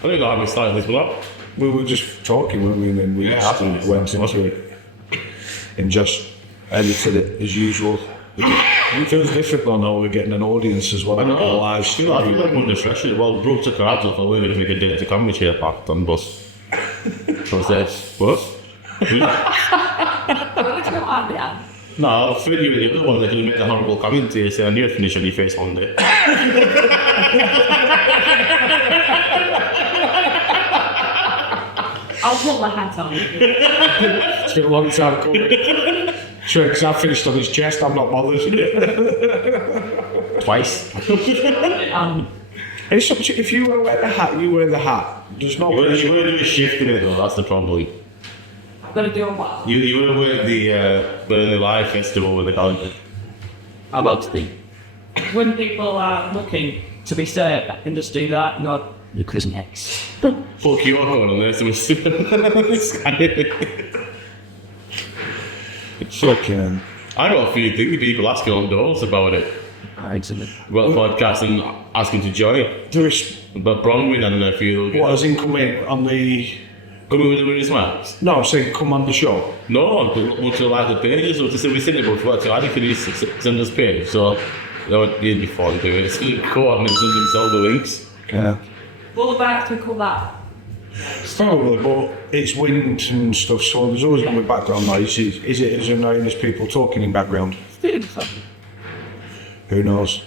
I think I was starting this block. We were just talking, weren't we? And then we went into it and just edited it as usual. It feels difficult now we're getting an audience as well. I know. Live I feel like under pressure. Well, brought to cards off, we're going to make a dirty comedy here back on bus. What's this? What? No, I'll fill you with the other one that you made a horrible comment to say, I knew I'd finish on your face one day. I'll put my hat on. It's been a long time coming. Sure, because I finished on his chest, I'm not bothered. Twice. It's up to, if you wear the hat, you wear the hat. There's no You want to do a shift in it though, that's the problem. I'm going to do a what? You want to work the Burnley Live Festival with the calendar. How about today? When people are looking to be served, I can just do that, not the Christmas X. Fuck you, I'm going on this. It's fucking... I got a few people asking on doors about it. Excellent. Well, podcast and asking to join. There is... But Bronwyn and a few... What, as in coming on the... Coming with the Winners Max? No, I'm saying come on the show. No, to like the pages, or to say we send it before, so I think we send us page, so that would be before they do it. It's go on and send themselves the links. Yeah. What about to call that? Probably, but it's wind and stuff, so there's always going to be background noise. Is it as annoying as people talking in background? Who knows?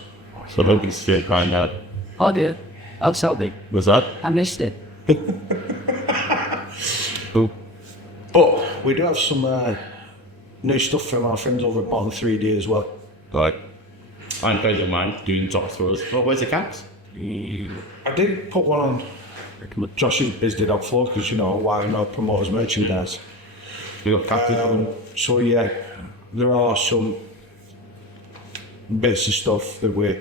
So don't be straight crying out. Oh dear, I'll tell me. What's that? I missed it. Who? But we do have some new stuff from our friends over at Bottom 3D as well. Right. I'm friends of mine doing top throws. Well, where's the cats? I did put one on Josh's Biz Did Dog Floor because, you know, why not promote his merchandise. We got cats. So yeah, there are some bits of stuff that but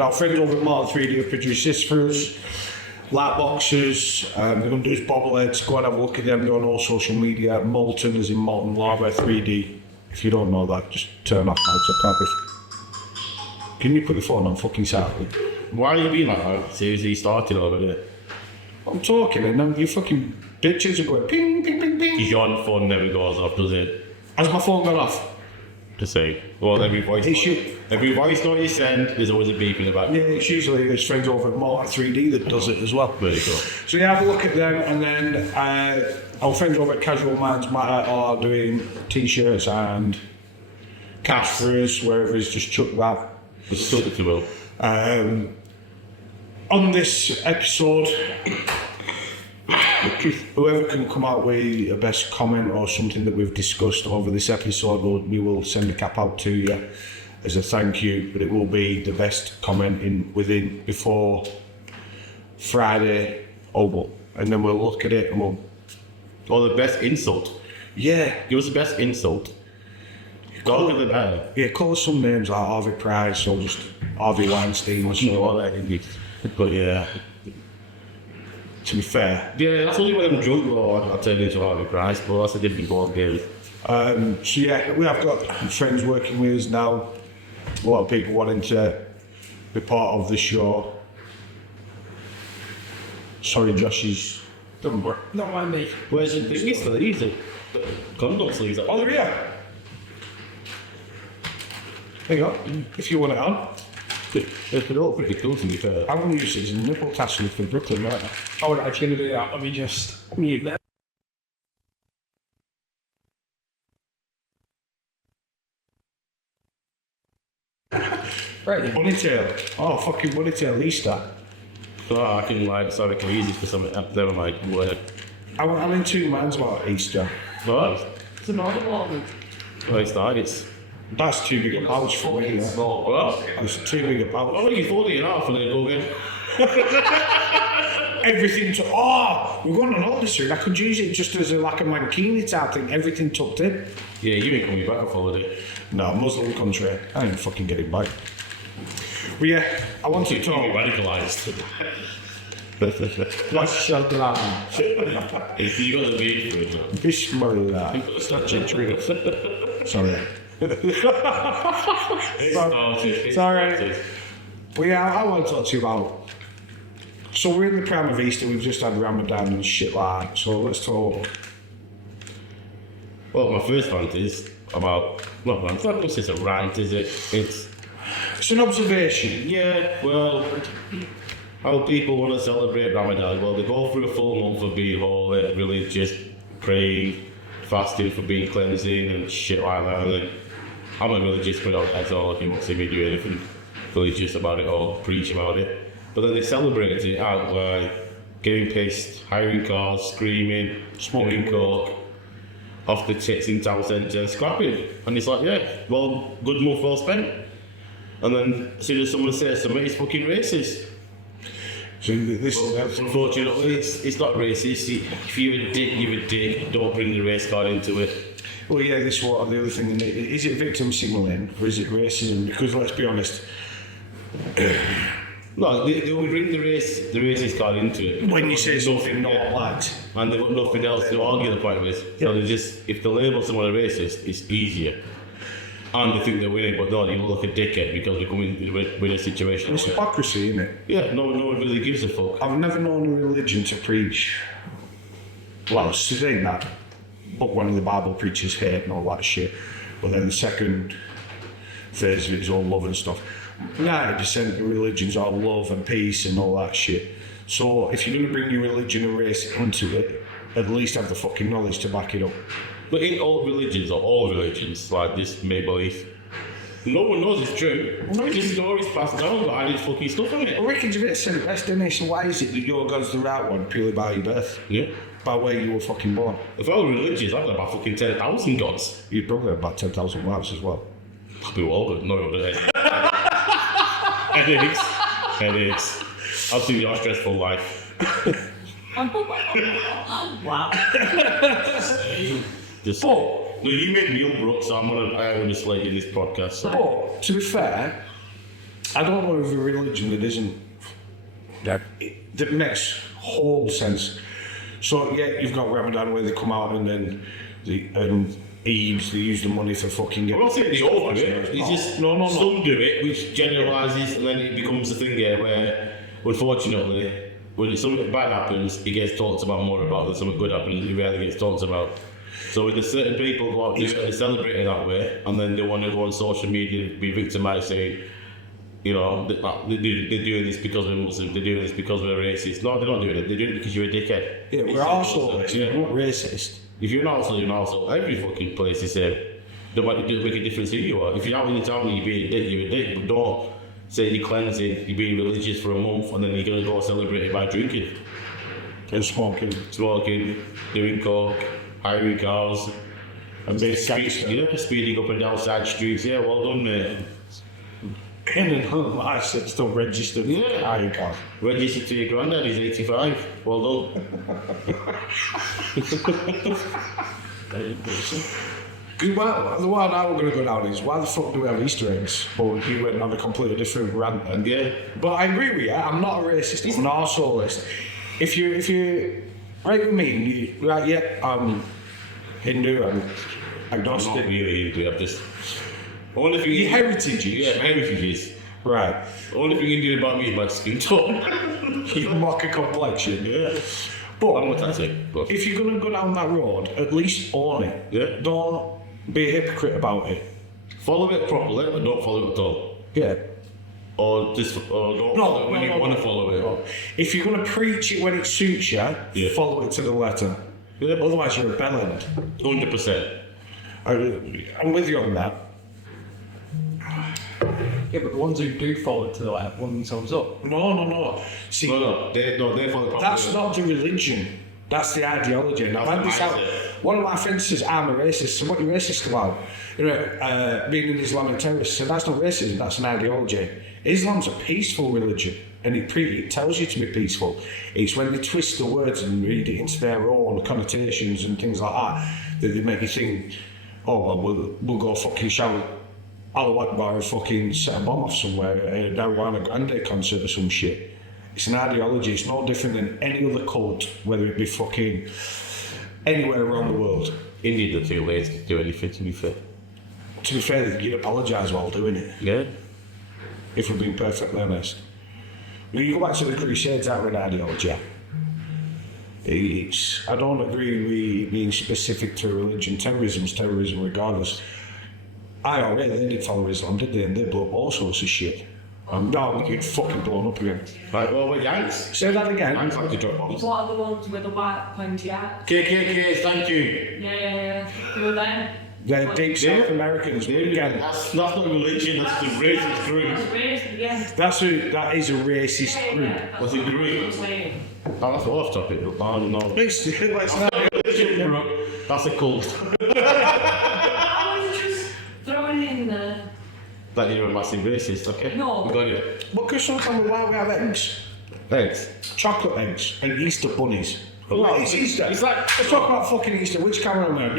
our friends over at Martin 3D have produced this for us. Light boxes, they're going to do his bobbleheads. Go and have a look at them. They're on all social media. Molten as in Molten Lava 3D. If you don't know that, just turn off now. So can't be. Can you put the phone on fucking silent? Why are you being like that? Seriously, started over there. I'm talking and then you fucking bitches are going ping, ping, ping, ping. Your phone never goes off, does it? Has my phone gone off? To say. Well, every voice note you send, there's always a beep in the back. Yeah, it's usually his friends over at Martin 3D that does it as well. Very cool. So yeah, have a look at them, and then our friends over at Casual Minds Matter are doing t-shirts and cash for us, wherever he's just chucked that. It's still if you will. On this episode, whoever can come out with a best comment or something that we've discussed over this episode, we will send a cap out to you as a thank you, but it will be the best comment before Friday Oval, and then we'll look at it and we'll... Or the best insult. Yeah. Give us the best insult. Go with the better. Yeah, call us some names like Harvey Price or just Harvey Weinstein or something like that. But yeah. To be fair. Yeah, that's only when I'm drunk or I'll turn into Harvey Price, but that's a different ball game. So yeah, we have got friends working with us now. A lot of people wanting to be part of the show. Sorry, Josh's. Don't mind me. Where's the thing? It's the easy. Condom sleeves. Oh, there we are. Hang on, if you want it on. It's all pretty cool to be fair. I'm going to use these nipple tassels for Brooklyn right now. Oh, I'm actually going to do that. Let me just mute that. Right. Bunnytail. Oh, fucking Bunnytail Easter. So I can like sorry, can use this for something never mind word. I'm in two minds about Easter. What? It's another one. Well, it's not. It's That's too big a pouch for me. Yeah. what? It's too big a pouch. Oh, you fold it in half and then go again. Everything to we're going on holiday soon. I could use it just as a like a mankini type thing. Everything tucked in. Yeah, you ain't coming back off holiday. No, Muslim country. I ain't fucking getting back. But yeah, I want to You're talk. radicalised. Let's shut down. If you got the beat for it, Bismillah. it's not ginger. Sorry. It's Sorry. Well, yeah, I want to talk to you about So we're in the prime of Easter, we've just had Ramadan and shit like that, so let's talk. Well, my first rant is about, well, I'm not going to say it's a rant, is it? It's an observation. Yeah, well, how people want to celebrate Ramadan, well, they go through a full month of being holy, religious, praying, fasting for being cleansing and shit like that. And then I'm a religious, but that's all. If you want to see me do anything religious about it or preach about it. But then they celebrate it out by getting pissed, hiring cars, screaming, smoking coke, off the tits in town centre, scrapping. And it's like, yeah, well, good month well spent. And then as soon as someone says something, it's fucking racist. So this Unfortunately, it's not racist. If you're a dick, you're a dick. Don't bring the race card into it. Well, yeah, this is what the other thing. Is it victim signalling or is it racism? Because let's be honest. No, they will bring the racist card into it. When you say something not liked. And they've got nothing else to argue the point with. So they just, if they label someone a racist, it's easier. And they think they're winning, but no, you look a dickhead because we're coming with a situation. It's hypocrisy, isn't it? Yeah, no one really gives a fuck. I've never known a religion to preach. Well, saying that, but one of the Bible preachers hate and all that shit. But then the second phase of it is all love and stuff. 90% of religions are love and peace and all that shit. So if you're going to bring your religion and race into it, at least have the fucking knowledge to back it up. But in all religions, like this May belief, no one knows it's true. This story's passed down, but I did fucking stuff on it. I reckon it's said it best, didn't it? So why is it that your God's the right one purely by your birth? Yeah. By where you were fucking born? If I were religious, I'd have about fucking 10,000 gods. You'd probably have about 10,000 wives as well. I'd be all good. No, Headaches. I've seen your stressful life. Wow. Just, no, you made Neil Brooks, so I'm gonna slate in this podcast. So. But to be fair, I don't know of a religion that isn't that makes whole sense. So yeah, you've got Ramadan where they come out and then Eid, they use the money for fucking I'm not saying they all do it. It's just no. Some do it, which generalises, and then it becomes a thing here where, unfortunately, when something bad happens, it gets talked about more about than something good happens. It rarely gets talked about. So there's certain people who are celebrating that way, and then they want to go on social media and be victimised, saying, you know, they're doing this because we're Muslim, they're doing this because we're racist. No, they're not doing it. They're doing it because you're a dickhead. Yeah, we're also we're not racist. If you're not also, you're not also. Every fucking place is there. Don't make a difference who you are. If you're out in the town and you're being a dick, you're a dick. But don't say you're cleansing, you're being religious for a month, and then you're gonna go celebrate it by drinking. And smoking, doing coke, hiring cars, and speeding up and down side streets. Yeah, well done, mate. In and home, I said still registered. Yeah. Hiring cars. Registered to your granddad, he's 85. Well done. Because the one now we're going to go down is why the fuck do we have Easter eggs? But you went on a completely different rant. And yeah. But I agree with you. I'm not a racist. I'm not a socialist. If you right with me, right? Yeah, I'm Hindu. I'm agnostic. I'm not really Hindu. I'm just. Your heritage is. Yeah, heritage is. Right. The only thing you can do about me is my skin tone. You mock a complexion. Yeah. But I'm autistic. If you're going to go down that road, at least own it. Yeah. Don't be a hypocrite about it. Follow it properly, but don't follow it at all. Yeah. Or don't follow it when you want to follow it. No. If you're going to preach it when it suits you, follow it to the letter. Yeah. Otherwise, you're a bellend. 100%. I'm with you on that. Yeah, but the ones who do follow it to the letter one themselves up. No. See, They follow it properly. that's not the religion. That's the ideology. And I've had this out. One of my friends says, I'm a racist. So what are you racist about? You know, being an Islamic terrorist. So that's not racism, that's an ideology. Islam's a peaceful religion. And it tells you to be peaceful. It's when they twist the words and read it into their own connotations and things like that they make you think, oh, well, we'll go fucking shout Allah Akbar and fucking set a bomb off somewhere at a Darwana Grande concert or some shit. It's an ideology. It's no different than any other cult, whether it be fucking anywhere around the world. India are too lazy to do anything, to be fair. To be fair, you'd apologise while doing it, Yeah. if we're being perfectly honest. You go back to the Crusades, that with ideology. I don't agree with being specific to religion. Terrorism's terrorism regardless. They didn't follow Islam, did they? And they blew up all sorts of shit. No, we get fucking blown up again. Right, well, we're Yanks. Say that again. Yanks like to drop bombs. What are the ones with the white pointy hats? KKK, thank you. Yeah. Who are them? They're deep South Americans. Again. That's not a religion, that's the racist group. That is a racist group. What's a group? Oh, that's off topic. Oh, no. That's a cult. I was just throwing it in there. That you're a massive racist, okay? No. We got it. But can someone tell me why we have eggs? Thanks. Chocolate eggs and Easter bunnies. Well, it's Easter. It's like, let's talk about fucking Easter. Which cameraman?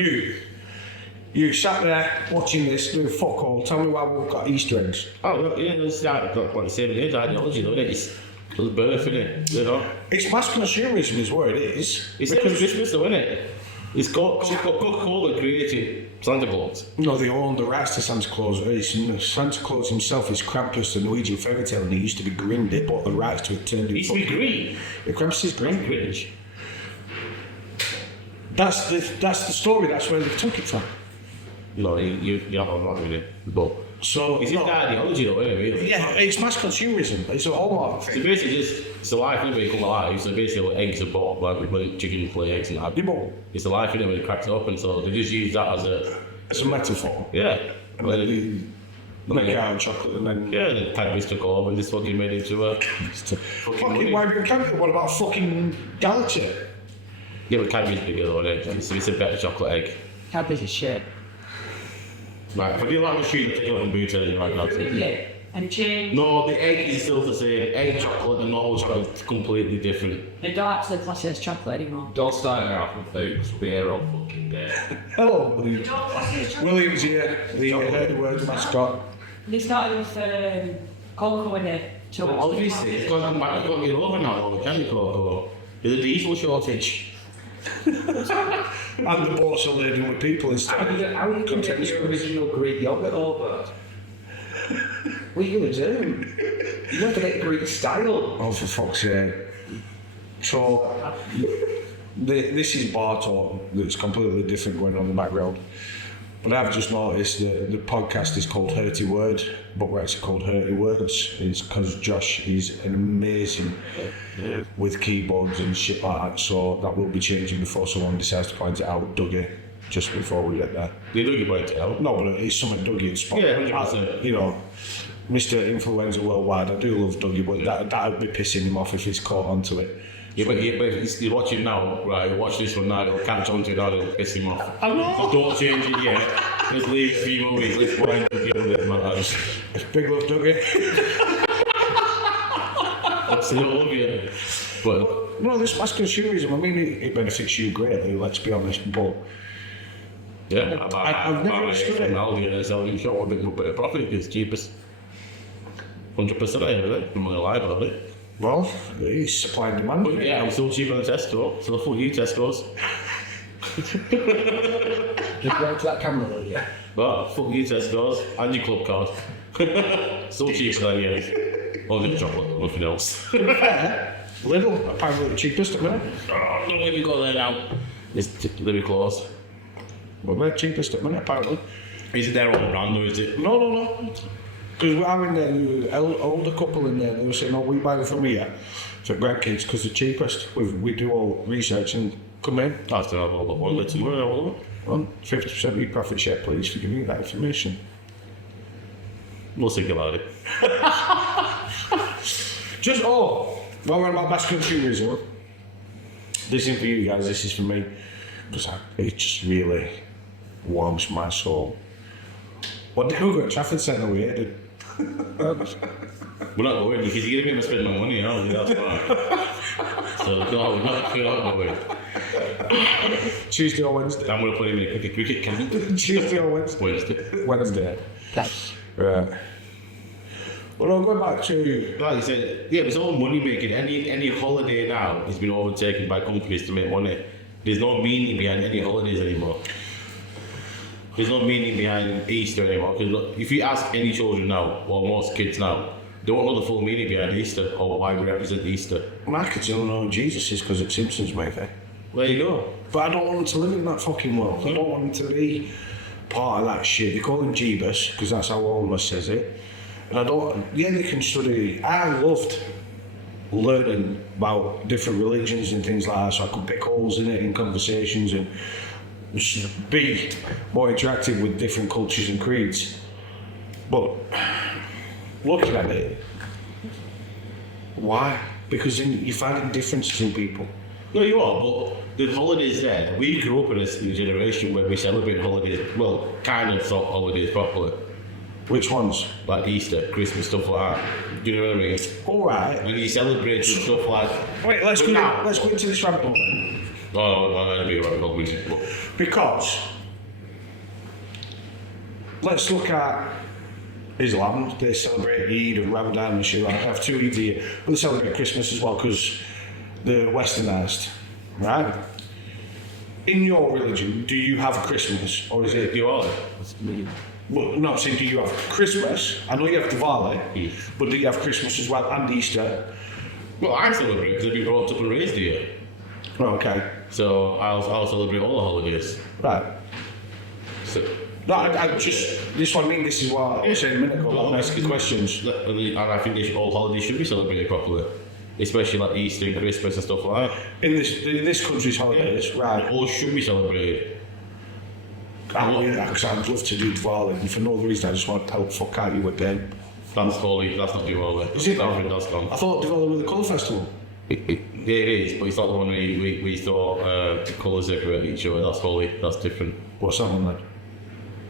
You sat there watching this, doing fuck all. Tell me why we've got Easter eggs. oh, look, yeah, that's what the same ideology, though, isn't it? It's birth, isn't it? You know? It's mass consumerism, is what it is. It's because Christmas, though, isn't it? It's Coca-Cola created Santa Claus. No, they own the rights to Santa Claus. Santa Claus himself is Krampus, the Norwegian fairy tale, and he used to be green. They bought the rights to it, turned It used to be green. Yeah, Krampus is green. Grinch. That's the story. That's where they took it from. No, you have a lot with it. But So it's just the ideology, though, isn't it? Really? yeah, it's mass consumerism. It's a whole lot of So things. basically, it's a life in it, come alive. So basically, like, eggs are bought, like with chicken play eggs and that. Yeah, but It's a life in it when it cracks open, so they just use that as a it's a metaphor. yeah. And then they make it out of chocolate and then Yeah, the cannabis took over and this fucking made it into a fucking Wyvern Campbell. What about fucking Galaxy? yeah, but cannabis is bigger though, isn't it? It's a better chocolate egg. Cabbage is shit. Right, if I do like machine, I take it on boot telling you right now. Yeah. And change. No, the egg is still the same. Egg chocolate and normal chocolate is completely different. They don't actually class it as chocolate anymore. Don't start it off with things beer on fucking there. Hello, They don't class it as chocolate. William's here. The Hurty Words mascot. They started with cocoa in it. So obviously, it's going to come back to get over now, all the candy cocoa. There's a diesel shortage. And the boats are laden with people instead. How are you going to get your original Greek yogurt over? What are you going to do? You're not going to get Greek style. Oh, for fuck's sake. So, this is bar talk that's completely different going on in the background. But I've just noticed that the podcast is called Hurty Word, but we're actually called Hurty Words. It's because Josh is an amazing with keyboards and shit like that, so that will be changing before someone decides to point it out. Dougie, just before we get there. They do get point it out. No, but it's something Dougie would spot. Yeah, 100%. You know, Mr. Influenza Worldwide, I do love Dougie, but that would be pissing him off if he's caught onto it. Yeah, but if you watch it now, right, watch this one now, it'll catch on to it now, it'll piss him off. I know. So don't change it yet. Let's leave it 3 more weeks, let's wind up getting this, man. It's big love, Dougie. That's the whole year. But, No, this mass consumerism, I mean, it benefits you greatly, let's be honest, but yeah, I've never understood it. Algae and selling shop a bit of profit, it's cheapest. 100% I have it, I'm going to lie about it. well, it's supply and demand. But yeah, I'm still cheaper than Tesco, so fuck you, Tesco's. Just go to that camera, will you? But fuck you, Tesco's, and your club card. Still cheaper than yours. Only chocolate, nothing else. Little, apparently the cheapest at the minute. Oh, don't let me go there now. It's very close. But they're cheapest at the minute, apparently. Is it their own brand or is it? No. Because I'm in there, the older couple in there, they were saying, oh, we buy them from here for grandkids because they're cheapest. We do all research and come in. I still have all the one, let's see where I want. On 50% of your profit share, please, for giving me that information. We'll think about it. While we're about mass consumerism, this isn't for you guys, this is for me, because it just really warms my soul. What did we go to Trafford Centre we hated? We're not going because you're going to spend my money, aren't you? That's fine. So, no, we're not going. Tuesday or Wednesday? I'm going to play him in a cricket camp. Tuesday or Wednesday? Wednesday. Wednesday. That's Right. Well, I'll go back to... Like I said, yeah, it's all money making. Any holiday now has been overtaken by companies to make money. There's no meaning behind any holidays anymore. There's no meaning behind Easter anymore. Because if you ask any children now, or most kids now, don't know the full meaning behind Easter or why we represent Easter. My kids don't know who Jesus is because it's Simpsons, maybe. There you go. But I don't want them to live in that fucking world. I don't want them to be part of that shit. They call him Jeebus because that's how Olma says it. And I don't. Yeah, they can study. I loved learning about different religions and things like that, so I could pick holes in it in conversations and just be more interactive with different cultures and creeds. But looking at it, why? Because then you're finding differences in people. No, you are, but the holidays there, we grew up in a generation where we celebrate holidays, well, kind of thought holidays properly. Which ones? Like Easter, Christmas, stuff like that. Do you know what I mean? All right. When you celebrate stuff like... Wait, let's go into this rabbit hole then. Oh, that'd be right, well, Because let's look at Islam. They celebrate Eid and Ramadan and shit like that. They have 2 Eids a year. But they celebrate Christmas as well because they're westernised, right? In your religion, do you have Christmas or is it? You are. Well, no, I'm saying, do you have Christmas? I know you have Diwali, but do you have Christmas as well and Easter? Well, I celebrate because I've been brought up and raised here. Okay, So I'll celebrate all the holidays. right. So, No, I just, this one I mean, this is what I was saying a minute ago, I'm asking questions. and I think all holidays should be celebrated properly. Especially like Easter and Christmas and stuff like that. In this country's holidays, right. All should be celebrated. Yeah, because I'd love to do Diwali, and for no other reason, I just want to pelt the fuck out you again. That's holy, that's not Diwali. Is it I not? think that's gone. I thought Diwali was the colour festival. Yeah, it is, but it's not the one we thought colours separate each other. That's holy, that's different. What's that one then?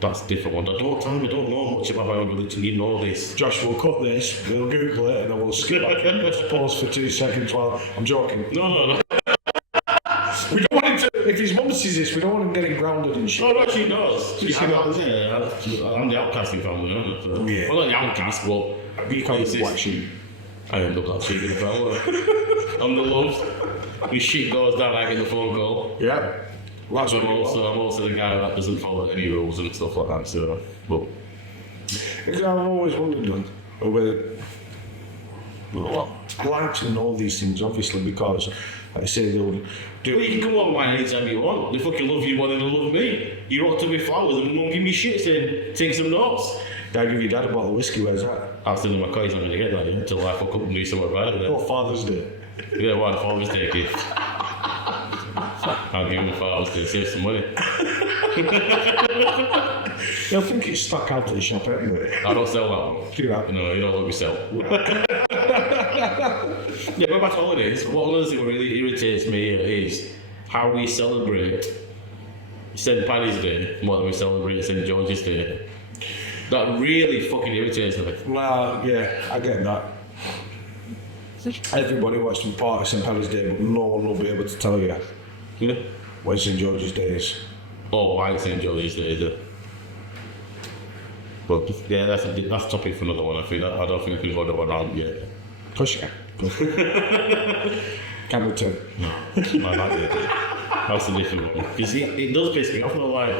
That's a different one. I don't know much about my own religion, you know this. Josh, we'll cut this, we'll Google it, and then we'll skip it. Pause for 2 seconds while I'm joking. No. We don't want him to, if his mum sees this, we don't want him getting grounded and shit. No, she does. I'm the outcasting family, aren't I? So, Yeah. Well, not the outcast, but... You can't it's be black sheep. I end up that sheep in the family. I'm the love. When shit goes down, I get the phone call. Yeah. Well, that's So what I'm also the guy that doesn't follow any rules and stuff like that, so... But... Because I've always wondered whether. Well, I like to know these things, obviously, because like I say they'll do. Well, you can come on mine anytime you want. They fucking love you more than they love me. You ought to be flowers and don't give me shit saying, take some notes. Dad, give your dad a bottle of whiskey, where's that? I'm still in my car, he's not going to get that until I fuck up and do something about it. Oh, Father's Day. Yeah, why the Father's Day gift? I'll give him the Father's Day, save some money. Yeah, I think it's stuck out of the shop anyway. I don't sell that one. Do that. No, you don't let me sell. Yeah, but back to holidays, what another thing that really irritates me is how we celebrate St. Paddy's Day more than we celebrate St. George's Day. That really fucking irritates me. Nah, yeah, I get that. Everybody wants to be part of St. Paddy's Day, but no one will be able to tell you Yeah. when St. George's Day is. Oh, why St. George's Day is it? But yeah, that's a topic for another one. I don't think I can hold it around yet. Push it. Campbellton. I like it. That's the different one. Because it does piss me off, though, like,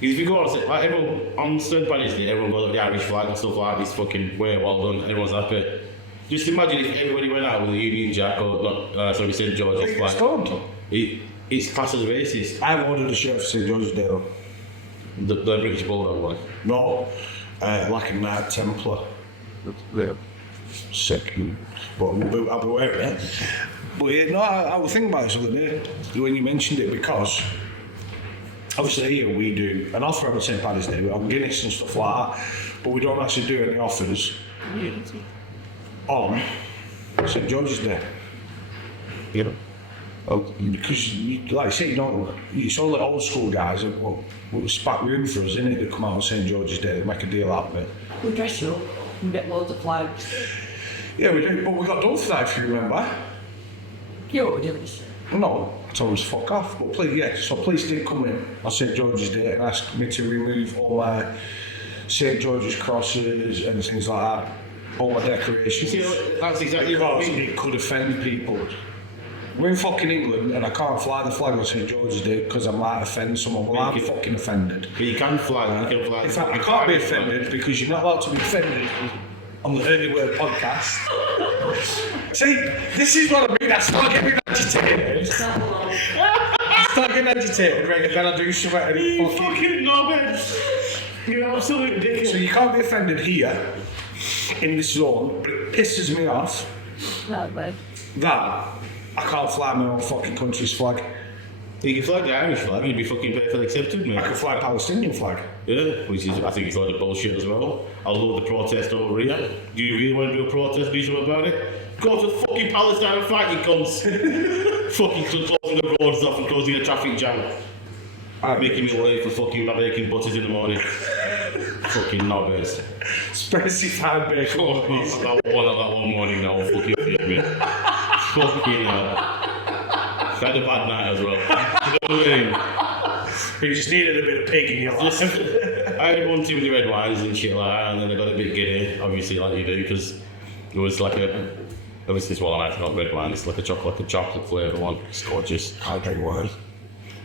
if you go on, like, everyone, on St. Paddy's Day, everyone goes up the Irish flag and stuff like this, fucking way well done, everyone's happy. Just imagine if everybody went out with a Union Jack or, sorry, St. George's It's flag. done. It's classed as racist. I've ordered a shirt for St. George's Day though. The British Bulldog one. No, like a Knight Templar. Yeah. Sick. But I'll be wearing it. But yeah, no, I was thinking about this the other day when you mentioned it because obviously here we do an offer on St. Paddy's Day, we have Guinness and stuff like that, but we don't actually do any offers on St. George's Day. You know? Oh, because, like I say, you don't. It's all the old school guys that will spat room for us, isn't it? That come out on St. George's Day, they make a deal out of it. We dress up and get loads of flags. Yeah, we do, but we got done for that, if you remember. Yeah, what we do is. No, I told us fuck off. But please, yeah, so police did come in on St. George's Day and ask me to remove all my St. George's crosses and things like that, all my decorations. You see, that's exactly what I Because mean. it could offend people. We're in fucking England and I can't fly the flag on St. George's Day because I might offend someone. Well, I'm fucking offended. But you can flag, you can flag. In fact, I can't be offended because you're not allowed to be offended on the Early Word podcast. See, this is what I mean. I start getting agitated. I start getting agitated, right? And then I do something and You it fucking knobhead! You're an absolute dickhead. So you can't be offended here, in this zone, but it pisses me off that I can't fly my own fucking country's flag. You can fly the Irish flag, you'd be fucking perfectly accepted, mate. I can fly a Palestinian flag. Yeah, which is, I think it's a lot of bullshit as well. I love the protest over here. Do you really want to do a protest, do something about it? Go to fucking Palestine and fight, you cunts. Fucking closing the roads off and causing a traffic jam. Making me late for fucking bacon butters in the morning. Fucking knobheads. Specified bacon. That one morning now will fucking feed me. Fucking hell. Had a bad night as well. You know what I mean? You just needed a bit of pig in your life. I had one too many red wines and shit like that, and then I got a bit giddy, obviously, like you do, because it was like at least this one I got red wine, it's like a chocolate flavour one. It's gorgeous. I drink wine.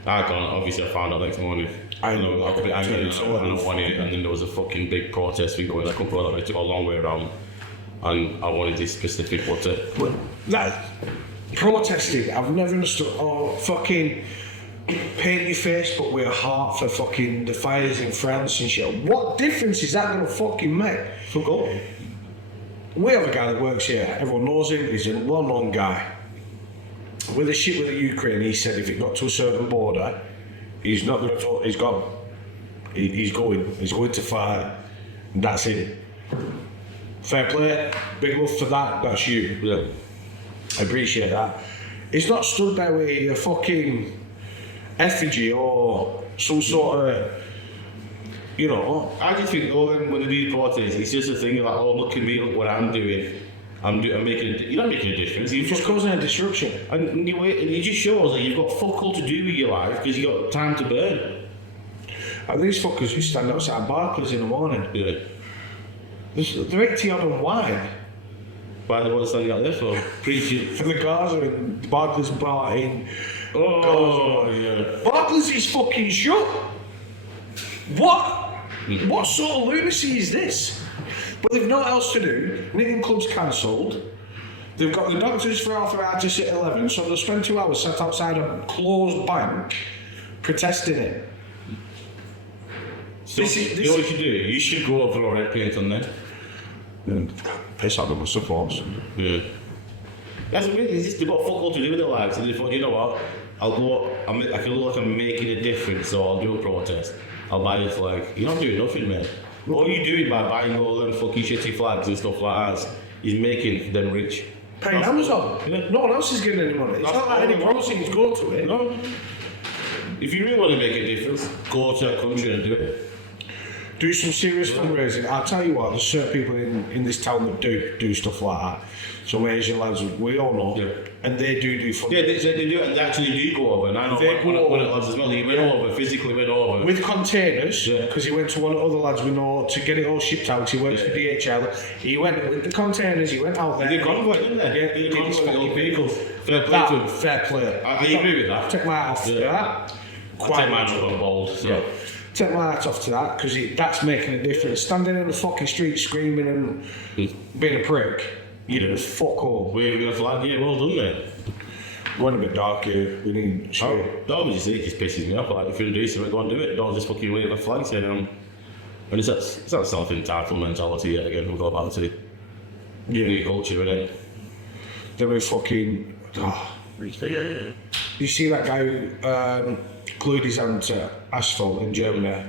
I can't, obviously I found out next morning. I know, know, I got a bit angry, it's I don't want it, and then there was a fucking big protest thing going, I couldn't go that way, it took a long way around, and I wanted this specific butter. That protesting, I've never understood. Oh, fucking paint your face, but wear a heart for fucking the fires in France and shit. What difference is that gonna fucking make? Fuck all. We have a guy that works here. Everyone knows him. He's a well-known guy. With the shit with the Ukraine, he said if it got to a certain border, he's not going to. He's going to fight. And that's it. Fair play. Big love for that. That's you. Yeah. I appreciate that. It's not stood there with a fucking effigy or some sort of, you know. I just think, when they do protests, it's just a thing like, oh, look at me, look what I'm doing. I'm making you're not making a difference. You're just causing a disruption. And it just shows that you've got fuck all to do with your life because you've got time to burn. And these fuckers who stand outside Barclays in the morning, Yeah. they're 80 odd on wine. Why they want to stand out there for? Preaching. For the Gaza and Barclays bar in. Oh, yeah. Barclays is fucking shut. What? What sort of lunacy is this? But they've nothing else to do. Knitting club's cancelled. They've got the doctors for arthritis at 11, so they'll spend 2 hours sat outside a closed bank protesting it. So, you know what you should do? You should go over red paint on there. And piss out the supports. Yeah. That's really, it's just, they've got fuck all to do with their lives. And they thought, you know what? I can look like I'm making a difference, so I'll do a protest. I'll buy a flag. You're not doing nothing, man. All you're doing by buying all them fucking shitty flags and stuff like that is making them rich. Paying Amazon. Yeah. No one else is getting any money. It's not like any proceeds go to it. No. If you really want to make a difference, go to a country and do it. Do some serious fundraising. I'll tell you what, there's certain people in this town that do stuff like that. Some Asian lads we all know, Yeah. and they do fundraising. Yeah, they do. They actually do go over. And I know They go one of over. the lads as well. He went over, physically went over. With containers, Yeah. because he went to one of the other lads we know to get it all shipped out. He works for DHL. He went with the containers, he went out there. They did convoy, didn't they? Yeah, They did did his convoy with all fucking vehicles. Fair play That, to him. fair play. I agree with that. Take my hat off to Yeah. that. I take mine up on bold. So. Yeah. Take my hat off to that, because that's making a difference. Standing in the fucking street screaming and being a prick, you do fuck all. Waving a flag, yeah, well done, mate. Went a bit dark here, we need show. That was it just pisses me off. Like, if you're going to do something, go and do it. Don't just fucking wave a flag saying, and it's that self-entitled mentality yet again. We'll go back to new culture, innit? They were fucking. Oh. You see that guy who glued his hand to asphalt in Germany?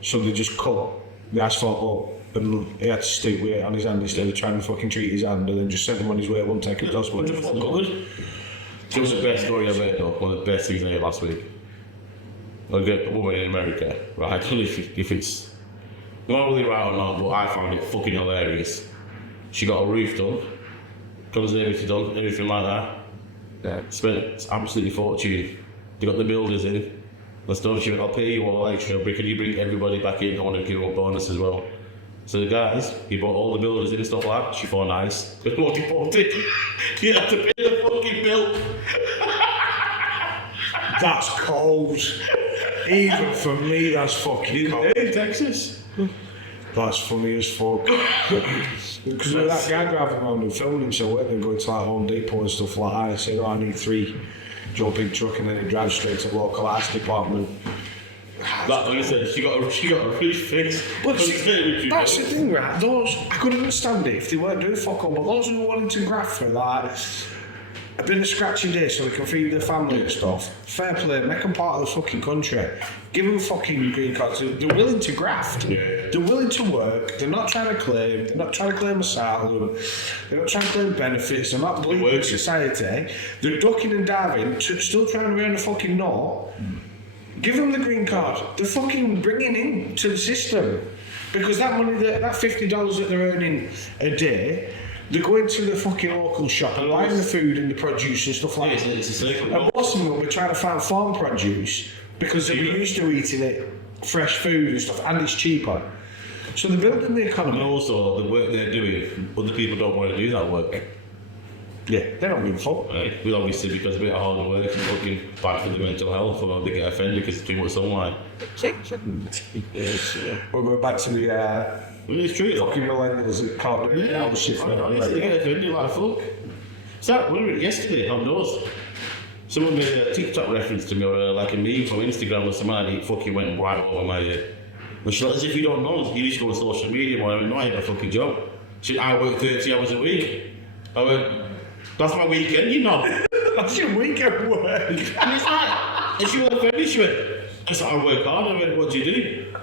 So they just cut the asphalt up and he had to stick with it on his hand instead of trying to fucking treat his hand and then just send him on his way, won't take it to hospital. Good. It was the best story I read, though. One of the best things I heard last week. I get a woman in America, right? I don't know if it's normally right or not, but I found it fucking hilarious. She got a roof done, comes and everything like that. Yeah. Spent absolutely fortune. They got the builders in. Let's know, she went, I'll pay you all extra, but can you bring everybody back in? I want to give them a bonus as well. So the guys, he brought all the builders in and stuff like that. She thought nice. But what he bought it, he had to pay the fucking bill. That's cold. Even for me, that's fucking cold. In Texas. That's funny as fuck. Because that guy driving around and filming himself, weren't they, going to like Home Depot and stuff like that, saying, oh, I need 3 jumping truck, and then he drives straight to the local arts department. That like I said, she got a really fixed. But that's the thing, right? Those, I couldn't understand it if they weren't doing fuck all, but those who were wanting to graft for like a bit of scratchy day so they can feed their family and stuff, fair play, make them part of the fucking country. Give them fucking green cards. They're willing to graft. Yeah. They're willing to work. They're not trying to claim. They're not trying to claim asylum. They're not trying to claim benefits. They're not bleeding society. They're ducking and diving, still trying to earn a fucking knot. Give them the green card. They're fucking bringing in to the system. Because that money, that $50 that they're earning a day, they're going to the fucking local shop and buying the food and the produce and stuff like that. It's a cycle. And most of them will be trying to find farm produce because they're used to eating it, fresh food and stuff, and it's cheaper. So they're building the economy. And also, the work they're doing, other people don't want to do that work. Yeah, they don't give a fuck. Right? Well, obviously, because a bit of hard work and looking bad for the mental health, or they get offended because it's too much sunlight. We're back to the Well, it's true. fucking millennials that can't do it. All the shit for They get offended like fuck. So, when we were yesterday on those, someone made a TikTok reference to me, or like a meme from Instagram or something, and it fucking went right over my head. But she's like, as if you don't know, you just go on social media more. I went, no, I had a fucking job. She I work 30 hours a week. I went, that's my weekend, you know. That's your weekend work. And it's like, and she was offended, she went, I said, I work hard. I went, what do you do?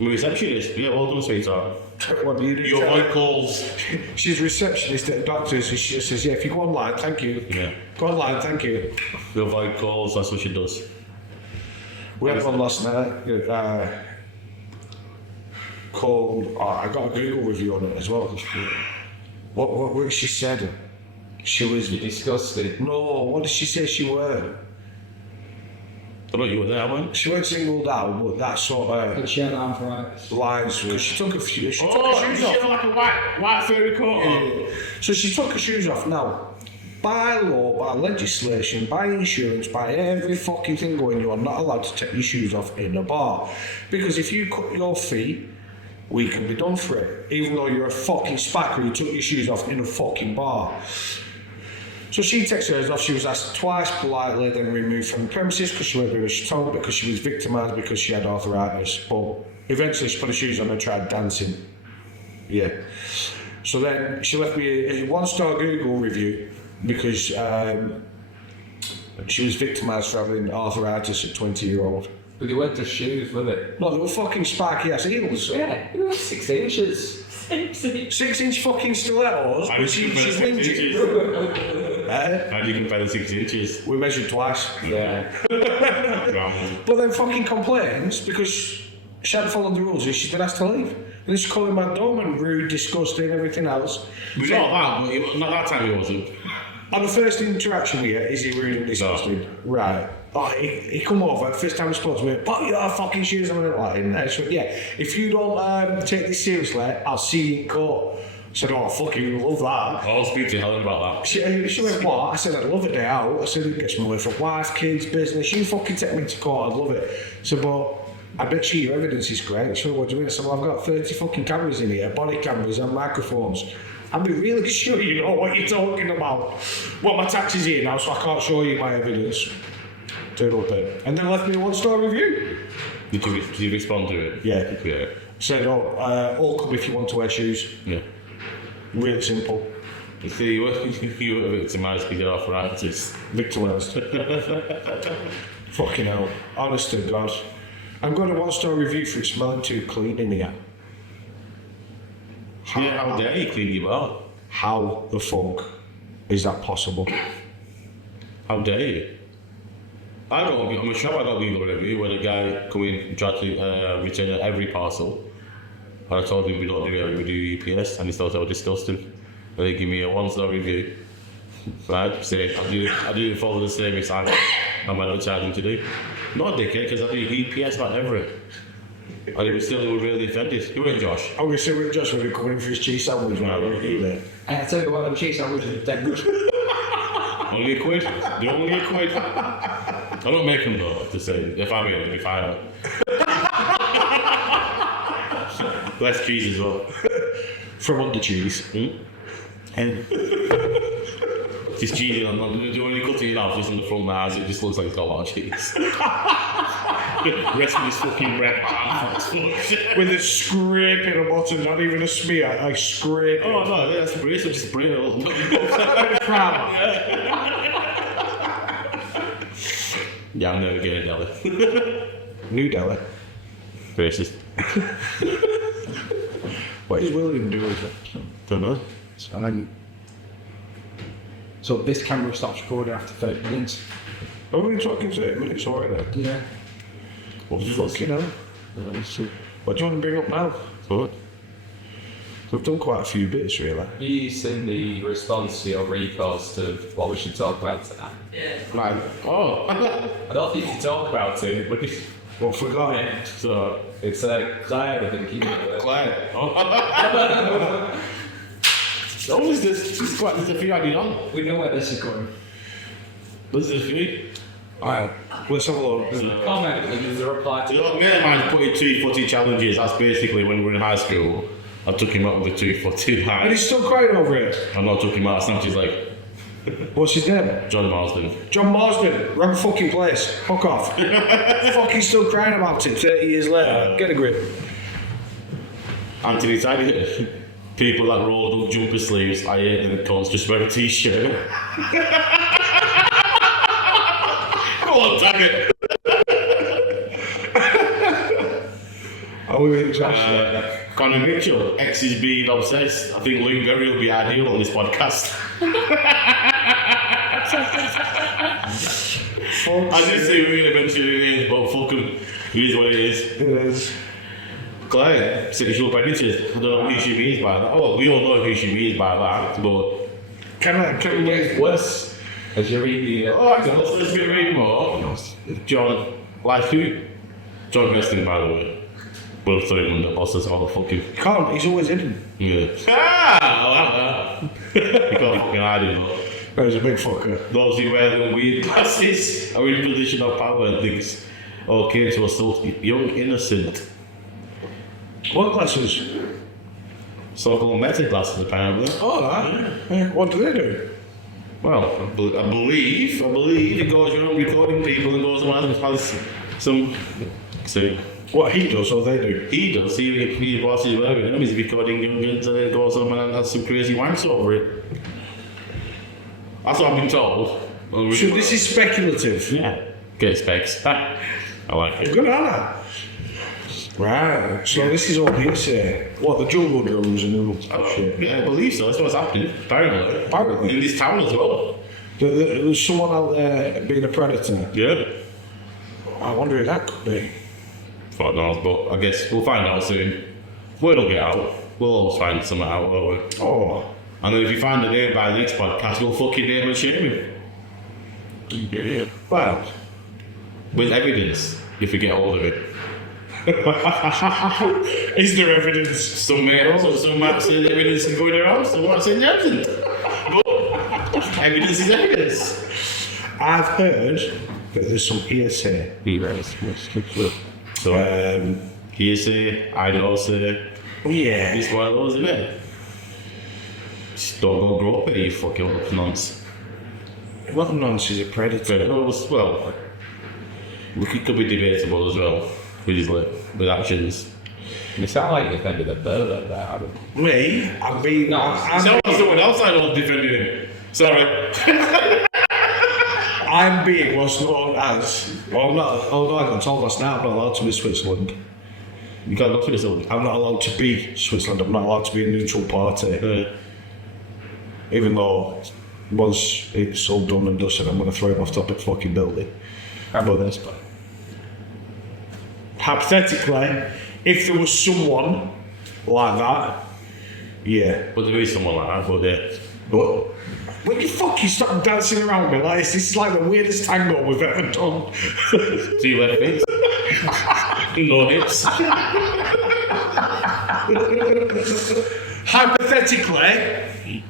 I'm a receptionist. Yeah, well done, sweetheart. What do you do? You avoid calls. She's a receptionist at a doctor's, and she just says, yeah, if you go online, thank you. Yeah. Go online, thank you. You avoid calls, that's what she does. We had one last night called, I got a Google review on it as well. What she said? She was Disgusting. no. What did she say she were? I thought you were there, weren't She weren't singled out, but that sort of She had arthritis. lines. Because she took a few. She took her Oh, shoes she off. had like a white furry coat on. So she took her shoes off. Now, by law, by legislation, by insurance, by every fucking thing going, you are not allowed to take your shoes off in a bar, because if you cut your feet, we can be done for it. Even though you're a fucking spacker, you took your shoes off in a fucking bar. So she takes hers off. She was asked twice politely, then removed from the premises because she weren't doing as she told, because she was victimised because she had arthritis. But eventually she put her shoes on and tried dancing. Yeah. So then she left me a 1-star Google review because she was victimised for having arthritis at 20-year-old. But they weren't just shoes, were they? No, they were fucking sparky ass heels. Yeah, they were 6 inches. 6-inch fucking stilettos. I was She's compare 6 whinging. inches. How do you compare the 6 inches? We measured twice. Yeah. But then fucking complains because she hadn't followed the rules and she's been asked to leave. And then she's calling my doorman rude, disgusting, everything else. We not that, but not that time he wasn't. On the first interaction we get, is he rude and disgusting? Right. Oh, he come over, first time he spoke to me, put your fucking shoes on and like, and she went, yeah, if you don't take this seriously, I'll see you in court. I said, oh, I fucking love that. I'll speak to Helen about that. She went, what? I said, I'd love a day out. I said, it gets me away from wife, kids, business. You fucking take me to court, I'd love it. So, but I bet you your evidence is great. She went, what do you mean? I said, well, I've got 30 fucking cameras in here, body cameras and microphones. I'll be really sure you know what you're talking about. Well, my tax is here now, so I can't show you my evidence. Turn up there. And then left me a 1-star review. Did you respond to it? Yeah. Yeah. Said, all come if you want to wear shoes. Yeah. Really simple. You see, you were victimised because of arthritis. Victimised. Fucking hell. Honest to God. I've got a 1-star review for it smelling too clean in here. Yeah, how dare you clean your bar? How the fuck is that possible? How dare you? I'm sure I got a Google review where the guy come in and tried to return every parcel. And I told him we don't do it, we do UPS, and he thought I was disgusting. But they give me a 1-star review. Right, saying I do it for the service I'm not charging to do. Not a dickhead, because I do UPS like every. And he was really offended. You weren't Josh? I'm going to say with Josh when he coming in for his cheese sandwich, right? And I tell you what, them cheese sandwiches are dead good. Only a quid. They're only a quid. I don't make them though, to say. If I make them, if I don't. Less cheese as well. From under cheese. And just cheesy on when you cut it off, just on the front lines, it just looks like it's got a lot of cheese. The rest of this fucking red With a scrape in the bottom, not even a smear, I scrape it. Oh no, that's brace, just spray it all. Yeah, I'm never getting a deli. New Delhi. Racist. What is William doing with it? Don't know. So this camera stops recording after 30 minutes. Are we talking 30 minutes already? Yeah. What the fuck? Fucking hell. What do you want to bring up now? What? We've done quite a few bits, really. Have you seen the response to your recast of what we should talk about tonight? Like, oh. I don't think you talk about it, but Well, forgot. So, it's Claire, I think, you know. Claire. Oh. So is this? This is quite. There's a few added on. We know where this is going. There's a few. Alright, let's have a look. Comment, there's a reply So, to look, me and mine put in 2-footy challenges. That's basically when we were in high school. I took him out with a 2-footy And line. he's still crying over it. I'm not took him out. Snatches like What's his name? John Marsden. John Marsden. Wrong fucking place. Fuck off. Fucking still crying about it 30 years later. Get a grip. Anthony Tidy. People that rolled up jumper sleeves. I hate them cunts. Just wear a t-shirt. Go on, tag it. Are we exactly? Conor Mitchell, X is being obsessed. I think Luke Berry will be ideal on this podcast. I did say we were going to mention the names, but fuck them. It is what it is. It is. Claire, sexual predators. I don't know who she means by that. Oh, we all know who she means by that, but... Can we it. Worse, as you read the... Oh, let's be reading more. John, like who? John Weston, by the way. We'll throw him under the bus as all the fucking... Can't, he's always hidden. Yeah. I like that. You can't fucking hide him. He's a big fucker. Those who wear the weird glasses are in position of power and things. Okay, so still young, innocent. What glasses? So-called meta glasses, apparently. Oh, that. What do they do? Well, I believe it goes around recording people and goes around and has some... So, What he does or they do? he does, he whilst he's wearing them, he's recording youngins and then goes on and has some crazy wanks over it. That's what I've been told. So this is speculative. Yeah. Get specs. I like it. Good on that. Right, so this is all hearsay. What, the jungle drums and all that shit? Yeah, I believe so. That's what's happening, apparently. Apparently. In this town as well. There's someone out there being a predator. Yeah. I wonder who that could be. God knows, but I guess we'll find out soon. Word will get out. We'll always find something out, won't we? Oh. And then if you find the name by the next podcast, we'll fucking name and shame him. Yeah. Well. With evidence, if we get hold of it. Is there evidence? Some might say evidence is going around, some might say there isn't. But evidence is evidence. I've heard that there's some hearsay. So, hearsay, I don't say, Yeah. it's one of those, isn't it? Just don't go grow up here, you fucking little nonce. What nonsense is a predator? Well, it could be debatable as well, with actions. You sound like you defended a bird up there, Adam. Me? I've been. No, Someone else I know defending him. Sorry. I'm being what's known as. Well, I'm not. Although I got told last night I'm not allowed to be Switzerland. You can't look at yourself. I'm not allowed to be Switzerland. I'm not allowed to be a neutral party. Even though once it's all done and dusted, I'm going to throw him off top of the fucking building. How about this? But hypothetically, if there was someone like that, yeah. But there is someone like that, but yeah. But when you fucking stop dancing around me like this is like the weirdest tango we've ever done. See left feet. No hips. Hypothetically,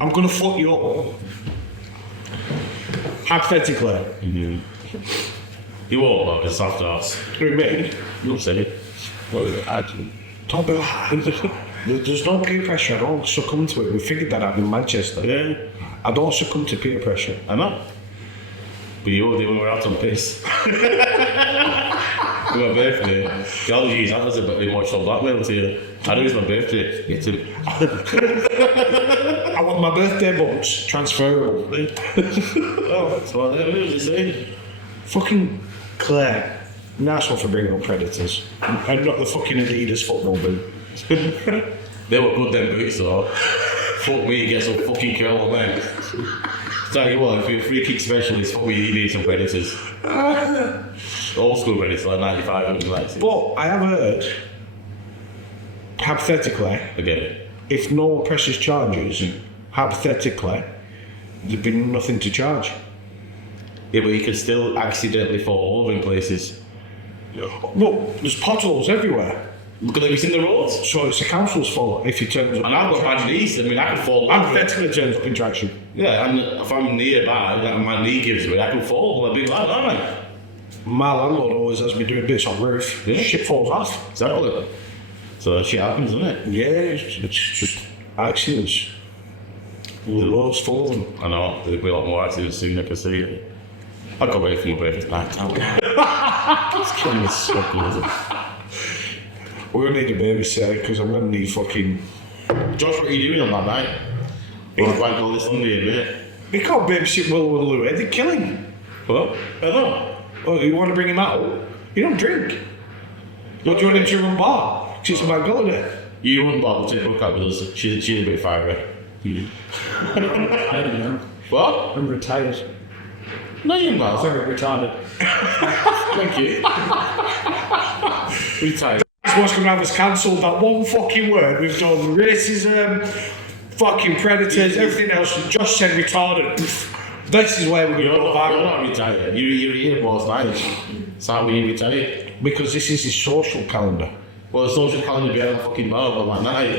I'm gonna fuck you up. Hypothetically. You won't, though, it's soft ass. What do you mean? You'll say it. What was it? Actually, Don't be like, there's no peer pressure. I don't succumb to it. We figured that out in Manchester. Yeah, I don't succumb to peer pressure. I know. But you will do when we're out on piss. For my birthday, you always use that as a bit of emotional blackmail to you. I know it's my birthday. Get him. I want my birthday books transferable. Oh, that's what it was saying. Fucking Claire, nice one for bringing up Predators. And not the fucking Adidas football boot. They were good them boots though. Fuck me, get some fucking curl on them. Tell you what, if you're a free kick specialist, fuck me, you need some Predators. Old school Predators, like 95 and like. But I have heard, hypothetically, Again. if no one presses charges, hypothetically, there'd be nothing to charge. Yeah, but you can still accidentally fall over in places. Look, there's potholes everywhere. Look at have you seen the roads? So it's the council's fault if he turns up. And I've got bad knees, I mean, I can fall over. Hypothetically turns up in traction. Yeah, and if I'm nearby, like my knee gives me, I can fall. I'm a big lad, aren't I? My landlord always has me doing bits on roof. Yeah. Shit falls off. Exactly. So shit happens, doesn't it? Yeah, it's just accidents. The road's full of them. I know, there'll be a lot more accidents soon, I can see it. I'll go away from your birthday back now. It's killing me so good. We're gonna need a babysitter because I'm gonna need fucking. Josh, what are you doing on that night? Or bank holiday Sunday, innit? We can't babysit Will and Louie, they'd kill him. What? I know. Oh, you want to bring him out? You don't drink. Don't you want him to run bar? 'Cause it's a bank holiday. You wouldn't bother to take a look at with us. She's a bit fiery. I don't know. What? I'm retired. No, you're I'm not. very retarded. Thank you. Retired. That's what's gonna have us cancelled. That one fucking word we've done. Racism, fucking predators, everything else. Josh said retarded. This is where we're You're gonna go not, back. you're not retired. You're here most nights. It's how we retired. Because this is his social calendar. Well, the social calendar be on a fucking bar on that night.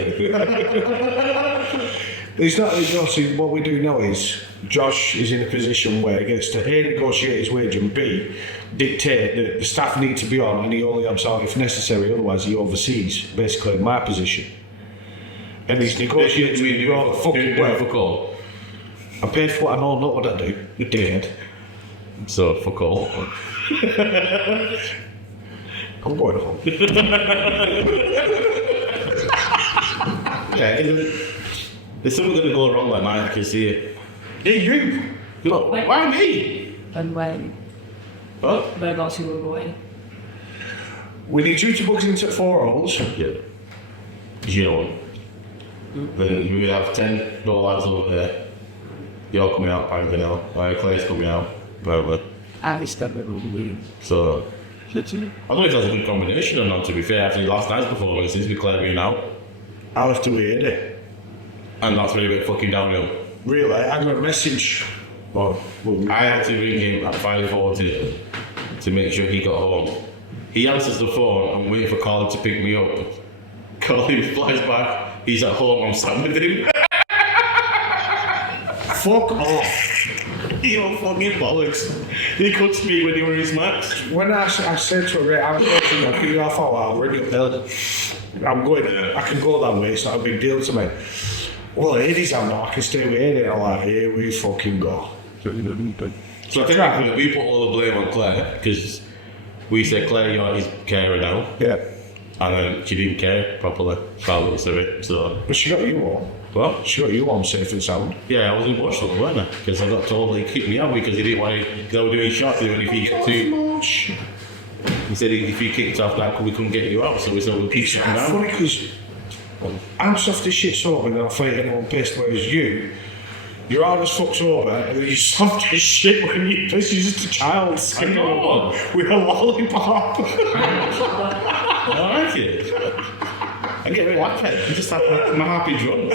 It's not, see, what we do now is Josh is in a position where he gets to A, negotiate his wage, and B, dictate that the staff need to be on and he only helps out if necessary, otherwise he oversees basically my position. And he's negotiating with you all the fucking Well, work. fuck all. I pay for what I know, not what I do. You dickhead. So, fuck all. I'm going home. Yeah, there's something going to go wrong that night, I can see it. Yeah, you. Look, why me? And when What? we're not who we're going. We need you to book into 4 holes. Yeah. You know what? Then we would have 10 lads over there. You're coming out, banging out. Clay's coming out, probably. I step it with So, I don't know if that's a good combination or not, to be fair, after last night's performance, since with Claire being out. I'll have to wait it. And that's really a bit fucking downhill. Really, I got a message. Well, I had to ring him at 5:40 to make sure he got home. He answers the phone, I'm waiting for Colin to pick me up. Colin flies back, he's at home, I'm sat with him. fuck off. You know, fucking bollocks. He could speak when he was his max. When I said to her, I'm going to give you half hour, I'll ring you up. I'm going, I can go that way, it's not a big deal to me. Well, it is, I'm not, I can stay with it. I'm like, here we fucking go. So technically, we put all the blame on Claire, because we said, Claire, you're his carer now. Yeah. And then she didn't care properly about the looks of it, so... But she got you on. What? She got you on safe and sound. Yeah, I was in Watchdog, weren't I? Because I got told they kicked me out because he didn't want to... Because I was doing shots, and if he got too... He said if you kicked off that, we couldn't get you out, so we said we'll keep shutting It's down. funny because I'm soft as shit sober and I'll fight anyone pissed, whereas you're hard as fuck sober and then you're soft as shit when you piss, you're just a child. I know. With a lollipop. I like it. I get a bit like it. I'm just happy, I'm a happy drunk.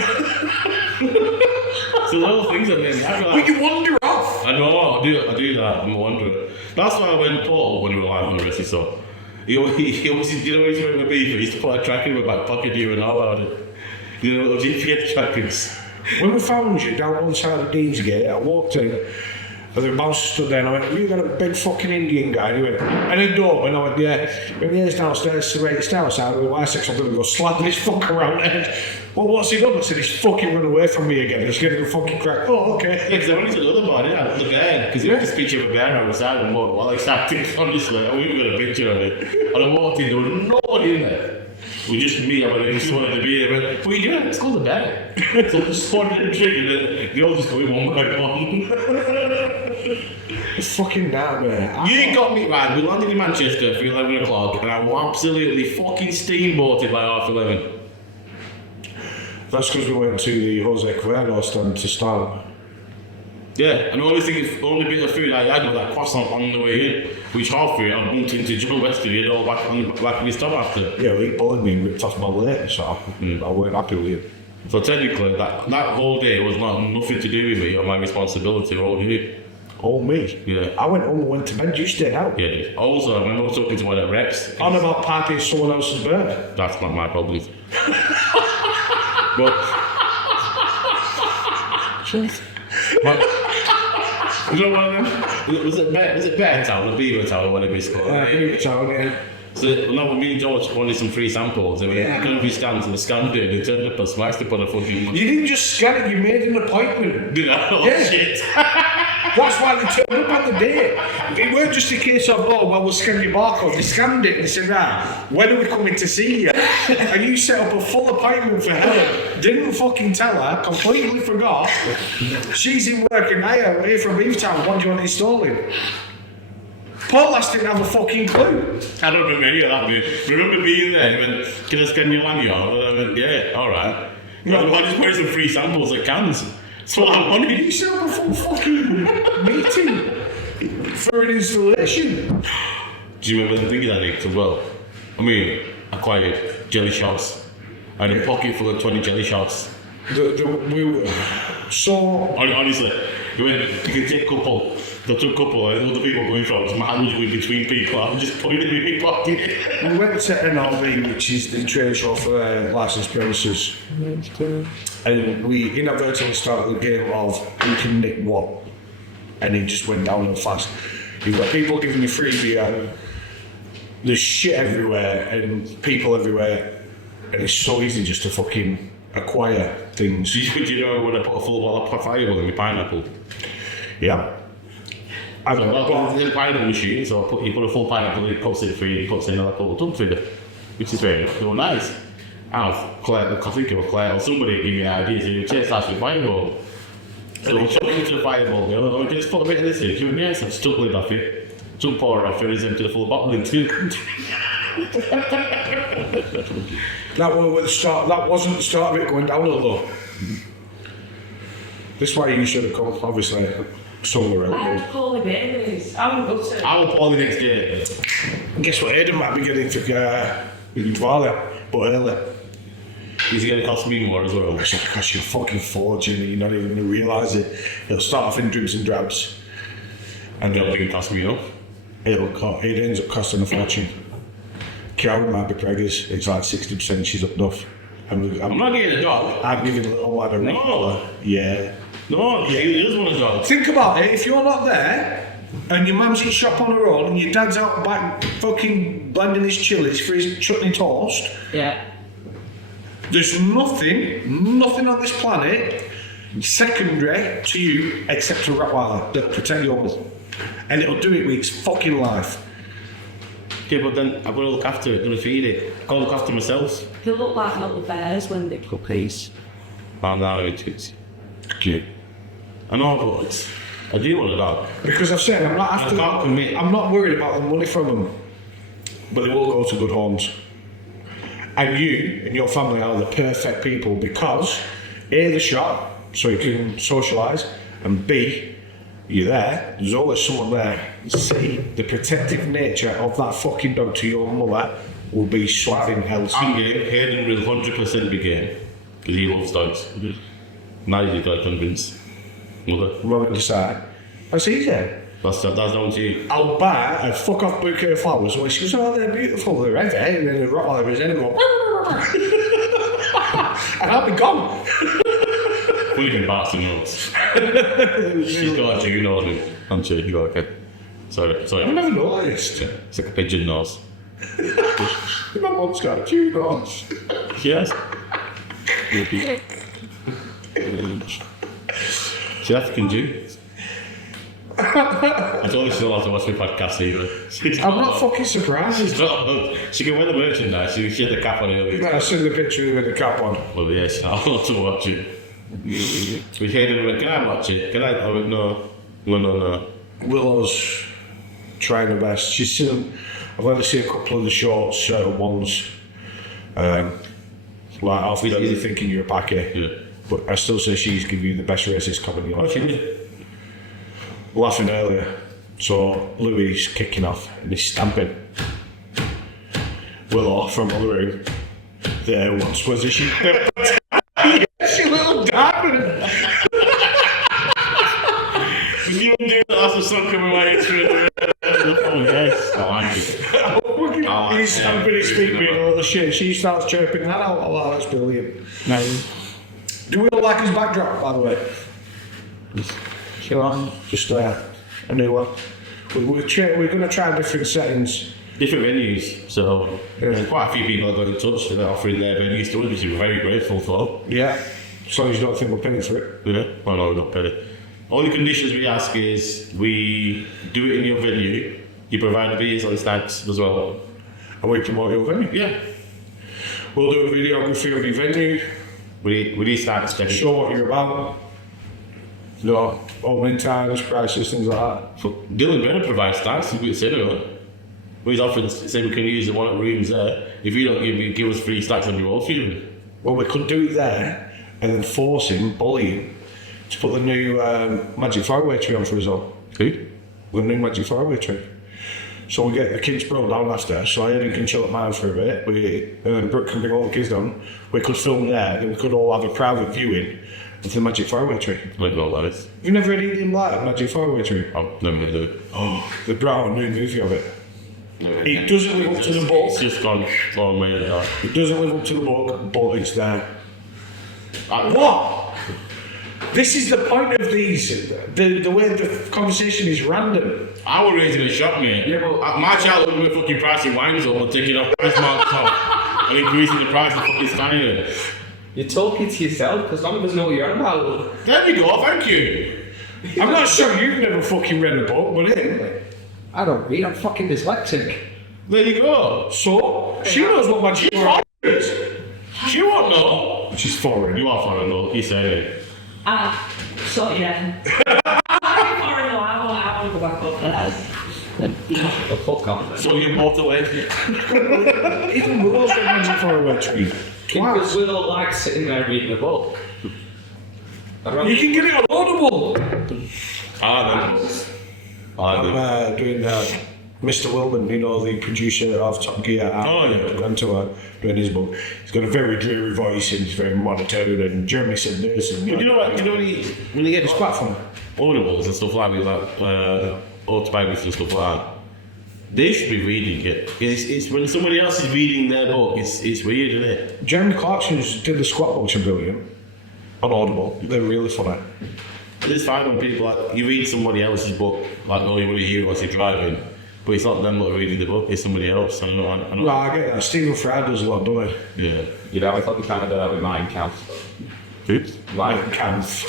So little things that make me happy. But you wander off. I know, I do that, I'm a wanderer. That's why I went Portal when we were live on the rest, so he always, you know, he's with my beef, he used to put a track in my back pocket here and all about it. You know, those GPS trackers. When we found you down one side of Deansgate, I walked in And the bouncer stood there and I went, you got a big fucking Indian guy? And he went, any door? And I went, yeah. He went, yeah, it's downstairs, so it's downstairs. I went, why 6 o'clock? I'm going to go slapping his fuck around there. Well, what's he done? I said, he's fucking run away from me again. He's getting a fucking crack. Oh, okay. Yeah, because I went to the other bar, didn't I? The bear. Because he had this picture of a bear outside and walked while I sat in, honestly. And we got a picture of it. And I walked in, there was nobody in there. We just me, I went, just wanted to be there. But what are you doing? It's called a bear. So I just spotted the trigger and then they all just go one by one. It's fucking nightmare. You got me right. We landed in Manchester for 11 o'clock and I was absolutely fucking steamboated by 11:30. That's because we went to the Jose Cuervo stand to start. Yeah, and the only thing, the only bit of food I had was that croissant on the way in, which half of it I bumped into Joe Weston, all back in his top after. Yeah, he bullied me and ripped off my leg, so I weren't happy with it. So technically, that whole day was not nothing to do with me or my responsibility or you. Oh, me? Yeah. I went home and went to bed, you stayed out. Yeah, dude. Also, I remember talking to one of the reps. On about partying someone else's birthday. That's not my problem. But you know one of them? Was it Bear Town or Beaver Town or whatever it's called? Beaver Town, yeah. So, no, me and George wanted some free samples. I mean, Yeah. we couldn't be stands and scanned it. They turned up and smashed it on a fucking. You didn't just scan it, you made an appointment. Did I? Oh, Yeah. shit. That's why they turned up on the day. It weren't just a case of, oh, well, we'll scan your barcode. They scanned it and they said, right, when are we coming to see you? And you set up a full appointment for her. Didn't fucking tell her, completely forgot. She's in work and I am here from Beeftown. What do you want installing? Paul Lass didn't have a fucking clue. I don't remember any of that, mate. Remember being there and went, can I scan your lanyard? And I went, yeah, alright. No, I just wanted some free samples at cans. That's what I wanted. You set up a full fucking meeting for an installation. Do you remember the thing that night as well? I mean, I acquired jelly shots. I had a pocket full of 20 jelly shots. Honestly, you can take a couple. There took a couple, and other people going from, so my hand was going between people. I was just putting it in my pocket. We went to NRV, which is the trade show for licensed premises, and we inadvertently started the game of who can nick what, and it just went downhill fast. You've got people giving you free beer, there's shit everywhere, and people everywhere, and it's so easy just to fucking acquire things. Do you know when I put a full bottle of Fireball in my pineapple? Yeah. I don't know. Well, in a pineapple machine, so you put a full pineapple in, it cuts it free, it cuts in another couple of tons with it, which is very nice. I think it was Claire or somebody gave me an idea, so you taste that with Fireball. So I chucked it into the Fireball, you know, just put a bit of this in, you yes, I stuck it off it, some pour it off it, and empty the full bottle into That wasn't the start of it going downhill though. This is why you should have come, obviously, somewhere I else. had to call it babies. I would go to. I will call the next day. And guess what? Aidan might be getting to Dvalia, but early. He's going to cost me more as well. It's going to cost you a fucking fortune and you're not even going to realise it. He'll start off in dribs and drabs. And don't think it cost me enough. It ends up costing a fortune. Karen might be preggers. It's like 60% she's up enough. I'm not getting a dog. I'm giving a little lad a ring. No. Yeah. No, he doesn't want a dog. Think about it, if you're not there and your mum's in shop on her own and your dad's out back fucking blending his chilies for his chutney toast, Yeah. there's nothing on this planet secondary to you except a Rottweiler that'll protect yours. And it'll do it with its fucking life. Okay, but then I've got to look after it, I've got to feed it. I've got to look after myself. They look like little bears when they Puppies. And now it is. Okay. I know, but I do want a dog. Because I've said I'm not after. I can't commit. I'm not worried about the money from them, but they will go to good homes. And you and your family are the perfect people because A, the shop, so you can socialise, and B, you're there. There's always someone there. C, the protective nature of that fucking dog to your mother will be slapping hell. I'm game. Hayden will 100% be game. Because he loves dogs. Now you've got to convince mother. Well, decide. That's easy. That's down to you. I'll buy a fuck off bouquet of flowers. Well, she goes, oh, they're beautiful, they're red, eh? And then the Rottweiler is in and go, and I'll be gone. We can pass the notes. She's got a Jew nose, hasn't she? You got okay. Sorry. I've never noticed. It's like a pigeon nose. My mum's got a few nose. Yes. She's African Jew. I told her she's allowed to watch my podcast either. I'm not fucking surprised. She can wear the merchandise. She had the cap on earlier. I seen the picture with the cap on. Well, yes, I'll love to watch it. We came in and went, can I watch it? Can I? I went, no. Willow's trying her best. She's seen. I've only seen a couple of the shorts ones. Like after really thinking you're a packet. Yeah. But I still say she's giving you the best racist comedy. Oh, she did. Laughing earlier. So Louis kicking off and he's stamping. Willow from the other room. There once was a sheep. She little diamond. You do that as the sun coming away through the oh yes. I like it. He's stamping his feet with all the shit. She starts chirping that out. Oh, that's brilliant. No. Do we all like his backdrop, by the way? Sure. Just a new one. We're going to try different settings. Different venues, so quite a few people have got in touch and they're offering their venues to us, which we're very grateful for. Yeah. As long as you don't think we're paying for it. Yeah, well, no, we're not paying. Only conditions we ask is we do it in your venue, you provide the beers and snacks as well. And we promote your venue. Yeah. We'll do a videography of your venue. We need snacks, check it. Show what you're about. You know, opening times, prices, things like that. Dylan Brennan provides snacks, he's with cinema. He's offering, say we can use the one at rooms there. If you don't give us free snacks on your own food. Well, we could do it there and then force him, bully him, to put the new Magic Faraway tree on for us all. Who? The new Magic Faraway tree. So we get the kids brought down last day, so I can chill at mine for a bit. Brooke can bring all the kids down. We could film there, then we could all have a private viewing of the Magic Faraway tree. I don't know what that is. You've never had anything like a Magic Faraway tree? I've never heard of it. Oh, they brought out a new movie of it. It doesn't live up to the book. It's just gone long way to that. It doesn't live up to the book, but it's there. What? This is the point of these. The way the conversation is random. I was raising a shop, mate. Yeah, but my childhood we were fucking pricing wines up and taking off price marks off and increasing the price of fucking standing. You're talking to yourself because none of us know what you're on about. There we go, thank you. I'm not sure you've never fucking read a book, but I don't read, I'm fucking dyslexic. There you go. so she knows what Magic Faraway is. She won't know. She's foreign. You are foreign though, you said it. So yeah. I will go back up. The fuck off. So you walked away. Even Willow's got Magic Faraway tree. Because Twice. we don't like sitting there reading a book. You can get it on Audible. I'm Doing Mr. Wilman, you know, the producer of Top Gear, went to doing his book. He's got a very dreary voice and he's very monotone, and Jeremy said this. And You know what? You know when you get it's platform. audibles and stuff like autobiographies and stuff like that, they should be reading it. It's when somebody else is reading their book, it's weird, isn't it? Jeremy Clarkson's did the squat books are brilliant on Audible. They're really funny. It's fine when people like you read somebody else's book, like oh you want to hear what's driving, but it's not them that are reading the book, it's somebody else. I don't know. Right, I get that. Stephen Fry does a lot, doesn't he? Yeah. You know, I thought we kind of with Mein Kampf. Oops. Mein Kampf.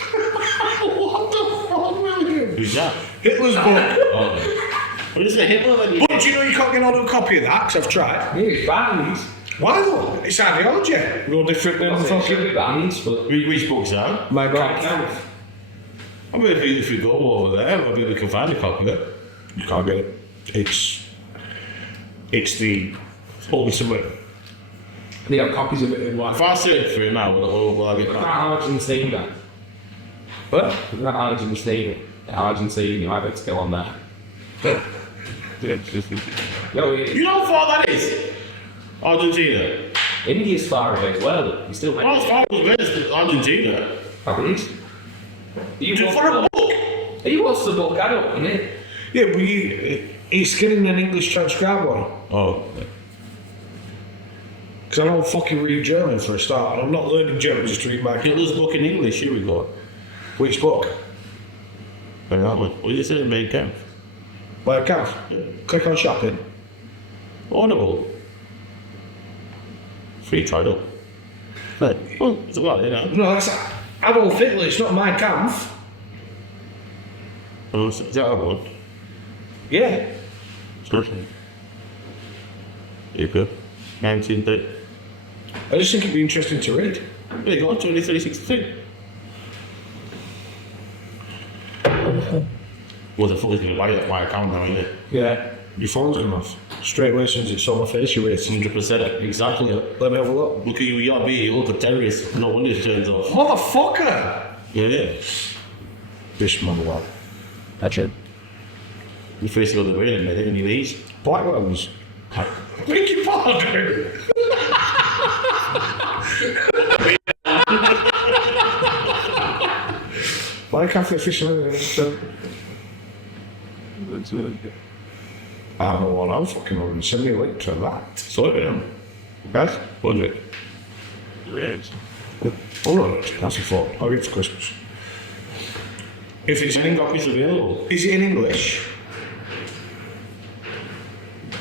What the fuck, William? Who's that? Hitler's book. Oh. What is it, Hitler? Then But do you know you can't get a copy of that? Because I've tried. It's banned. Why though? It's ideology. No different than It should fucking. be banned, but Which book's that? My Mein God. Kampf. I mean, if we go over there, maybe we can find a copy of it. You can't get it. It's the ultimate. They have copies of it in If I search for it now, will I get That that? Argentina. What? That Argentina. Argentina, you might have to go on there. Yo, You know what that is? Argentina. India's far away as well. You still Well, as far as it's Argentina. Paris. You watched For a the book? book? You watched the book, I don't, innit? Yeah, but it's getting an English transcribed one. Oh. Because I don't fucking read German for a start. And I'm not learning German just to read my. Hitler's book in English, here we go. Which book? Put it that way. What did you say the main camp? Buy a calf. Click on shopping. Audible. Free trial. But, well, it's a lot, you know. No, that's Adolf Hitler. It's not my calf. Oh, is that a one? Yeah. Certainly. You go. 1930. I just think it'd be interesting to read. Yeah, go on, 2362. What the fuck is going to buy that my account now, isn't it? Yeah. Your phone's gone off. Straight away as soon as it's on my face, you're racing. 100%. Exactly. Let me have a look. Look at you, you're B, you look a terrorist. No wonder it turns off. Motherfucker! Yeah. This mother. That's it. You face the other way in a minute and you leave. Black ones. Beg your pardon. My Catholic fisherman. I don't know what I'm fucking on. Send me a link to that. Sorry, man. Yes? 100. Yes. Oh no, that's a thought. I'll read for Christmas. If it's in English, Copies available. is it in English?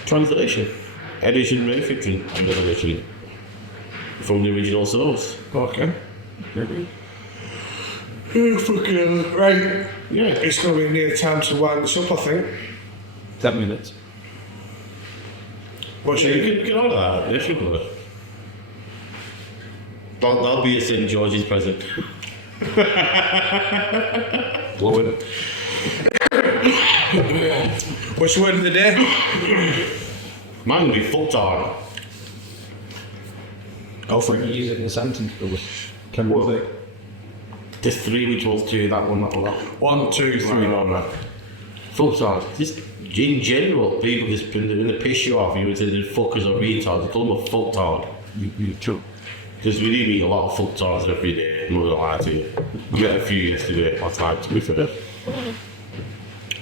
Translation. Edition manufacturing and revelation. From the original source. Okay. Oh, fucking hell. Right. Yeah. It's going to be near time to wind this up, I think. 10 minutes. What's Yeah, your... you can order that. If you want. That'll be a St. George's present. Blow it. What's the word of the day? Mine will be fucked on. Go for it. Use it in a sentence, but can we think? There's 3 which was 2, that one, that one. 1, 2, 3. Right. Fucked on. Just in general, people just when they piss you off, you would say they're fuckers or retards. They call them a fucktard. True. Because we do meet a lot of fucktards every day, I'm not gonna lie to you. You get a few yesterday, last night, to be fair.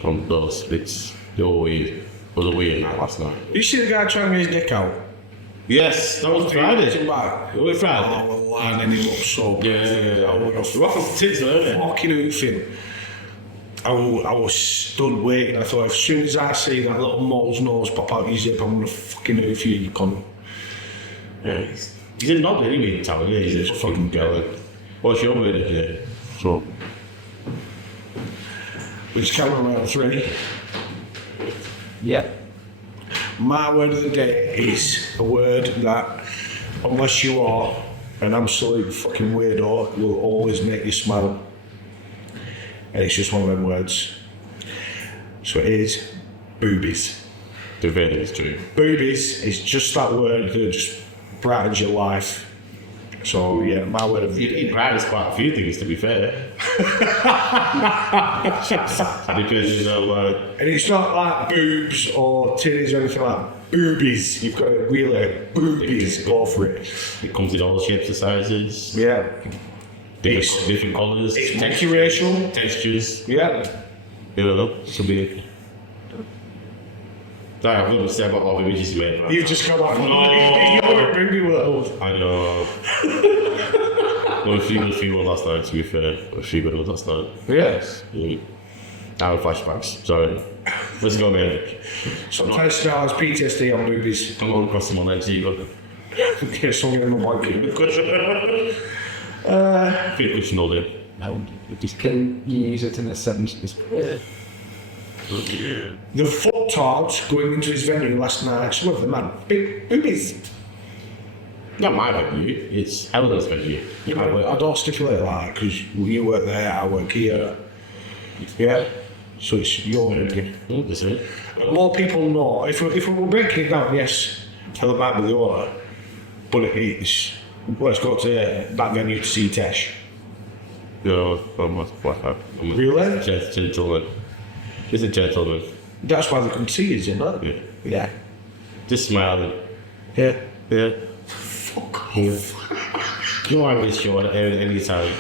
On those bits, they were weird. It was a weird night last night. You see the guy trying his dick out? Yes, that was Friday. Back. It was Friday. Oh, well, lining him up so bad. Yeah. I was Rough as tits, weren't it? fucking oofing. I was stood waiting. I thought, as soon as I see that little mole's nose pop out his hip, I'm gonna fucking oof you, you cunt. Yeah. He's a knob anyway in town, yeah, he's a fucking girl. What's your word of the day? So, Which camera round 3? Yeah. My word of the day is a word that, unless you are an absolute fucking weirdo, will always make you smile. And it's just one of them words. So it is boobies. the very is true. Boobies is just that word that just brightens your life. So yeah, my word of the day. He practiced quite a few things, to be fair. Because, you know, And it's not like boobs or titties or anything like that. Boobies. You've got to really boobies. Go for it. it comes in all shapes and sizes, Yeah. different colours, It's multiracial. textures. Yeah. You don't know, could be. Sorry, I'm going to say about all the images you made. Right? You've just come out from your booby world. I know. Well, a few good last night, to be fair. A few good ones last night. Yes. Yeah. Now flashbacks, sorry. Let's go, man. Sometimes now has PTSD on boobies. I'm going across them on that, so you got Get something in the blanket. Feel cushion all day. No, just can you use it in a sentence? The fucktards going into his venue last night, some of them had big boobies. Not my venue, it's Eleanor's venue. I don't stipulate that because you work there, I work here. Yeah. So it's your venue. That's it. More people know. If we're breaking it down, yes, tell them about the order. But it's let's go to that venue to see Tesh. No, I'm not Really? Gentleman. He's a gentleman. That's why they can see us, isn't it? Yeah. Yeah. Just smiling. Yeah. Yeah. Fuck Yeah. off. You are this show at any time.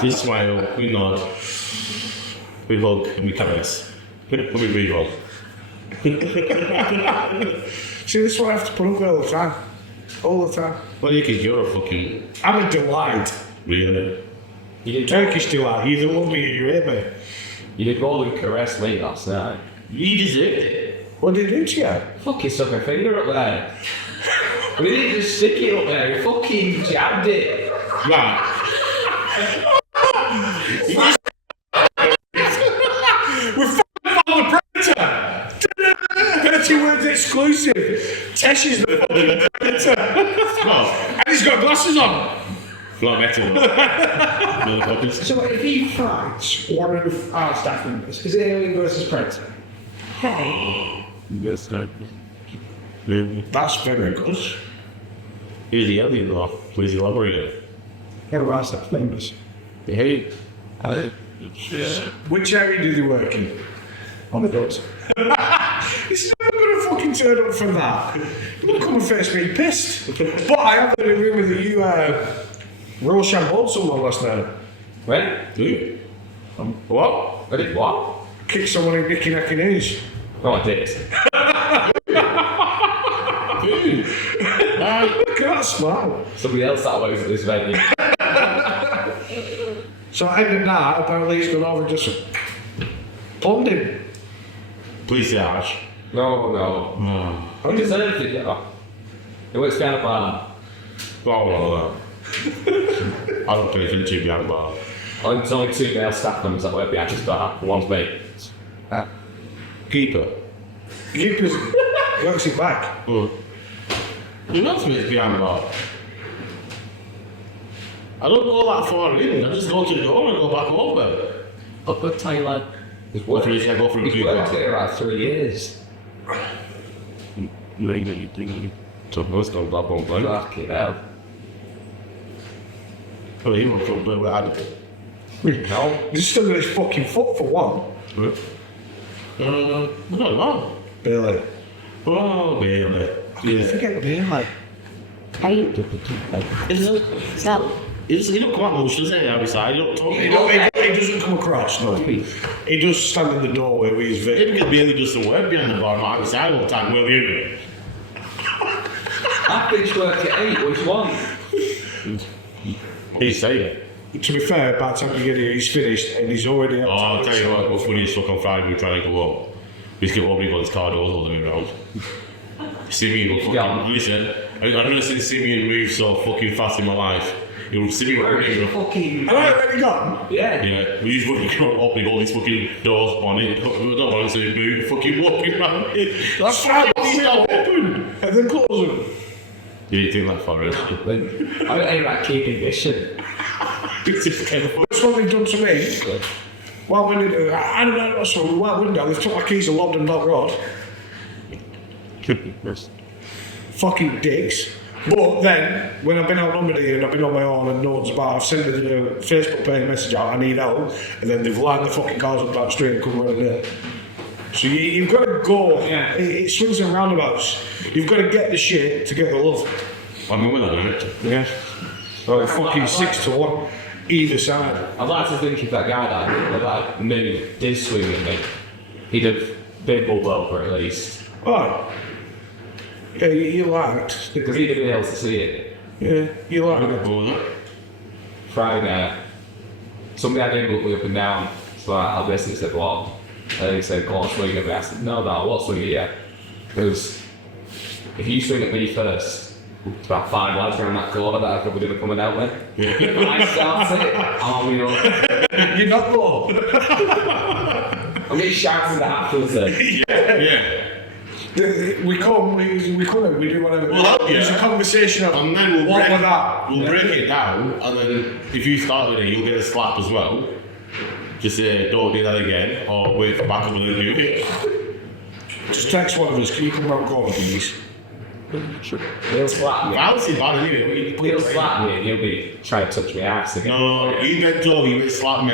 Just smile, we nod, we hug, and we caress. We re-hug. See, this is what I have to put up with all the time. All the time. Well, yeah, because you're a fucking. I'm a delight. Really? You did, Turkish delight. You either love me or you hate me. you did more than caress me last night. You deserved it. What did he do to you? Fucking stuck my finger up there. We didn't just stick it up there, you fucking jabbed it. Right. We're fucking on the Predator! Dirty Words exclusive! Tesh is the fucking Predator! Well, And he's got glasses on! not metal. So if he fights one of our staff members, is it Alien versus Predator? Yes, no. That's very good. Who's the alien though? Please elaborate. Yeah, our staff members. Hey. Which area do they work in? On the guns. He's never gonna fucking turn up for that. He'll come and face me pissed. But I have been in a room with you, Royal Chambon someone last night. When? Do you? What? I did what? Kicked someone in Nicky Nacky News. Oh, I did. Look at that smile. Somebody else that works at this venue. So at the end of that, apparently he's gone over and just pulled him. Please say Ash. No. I deserved it, yeah. It works down a bar. Oh, I don't pay attention behind the bar. There's only 2 male staff members that work behind this bar. One's me. Keeper. Keepers works it back. Oh. You're not supposed to be behind the bar. I don't go that far in. I just go to the door and go back over. But good tell you, lad. He's What do you say? I go through the He's people. worked here about 3 years. You ain't you thinking. So most of that won't play. Fucking hell. Oh, he won't come play with Adam. No. He's still got his fucking foot for one. No. Billy. Oh, Bailey. Yeah. Forget the beer, like. He don't come out much, does he? Outside, he don't talk. He doesn't come across, no. He does stand in the doorway with his vape. Maybe because Bailey does some work behind the bar, not outside all the time. Well, you I finished work at 8, which one? He's saying. To be fair, by the time you get here, he's finished and he's already out. Oh, I'll tell you what, what's funny is fuck on Friday, we were trying to go up. We just kept opening his car doors all the way around. Simeon will fucking, listen, I've never seen Simeon move so fucking fast in my life. Simeon will open it. Fucking. Am I already gone? Yeah. Yeah, we just fucking opening all these fucking doors on it. I don't want to see him move, fucking walking around it. That's right, he's open. And then close them. You didn't think that far, right? I ain't like keeping this shit. It's just kind of That's what they've done to me. Well, when they do, I don't know what's wrong with that window. They've took my keys and locked them down the road. Fucking dicks. But then, when I've been out on Monday and I've been on my own and no one's about, I've sent a Facebook page message out, I need help, and then they've lined the fucking cars up that street and come around there. So you've got to go, Yeah. it swings and roundabouts. You've got to get the shit to get the love. I'm going with that, Yeah. So fucking 6 to 1, either side. I'd like to think if that guy that maybe did swing at me, he'd have been pulled over at least. Oh. Yeah, you liked. Because he'd have been able to see it. Yeah, you liked. Friday, somebody had him look me up and down, so I basically said, what? And he said, go on, swing at me. I said, no, I won't swing at you. Because if you swing at me first, it's about 5 lads around that corner that are probably going to come and help me. If I start it, I'm on up. You're not low. I'm getting shouted at afterwards then. Yeah. We do whatever. Well, There's a conversation of And then we'll what break, with that. we'll break it down, and then if you start with it, you'll get a slap as well. Just say, don't do that again, or wait for backup and then do it. Just text one of us. Can you come round corner, please? He'll slap me. I'll see bad anyway. He'll slap me and he'll be trying to touch my ass again. No, you bent over, you went slap me.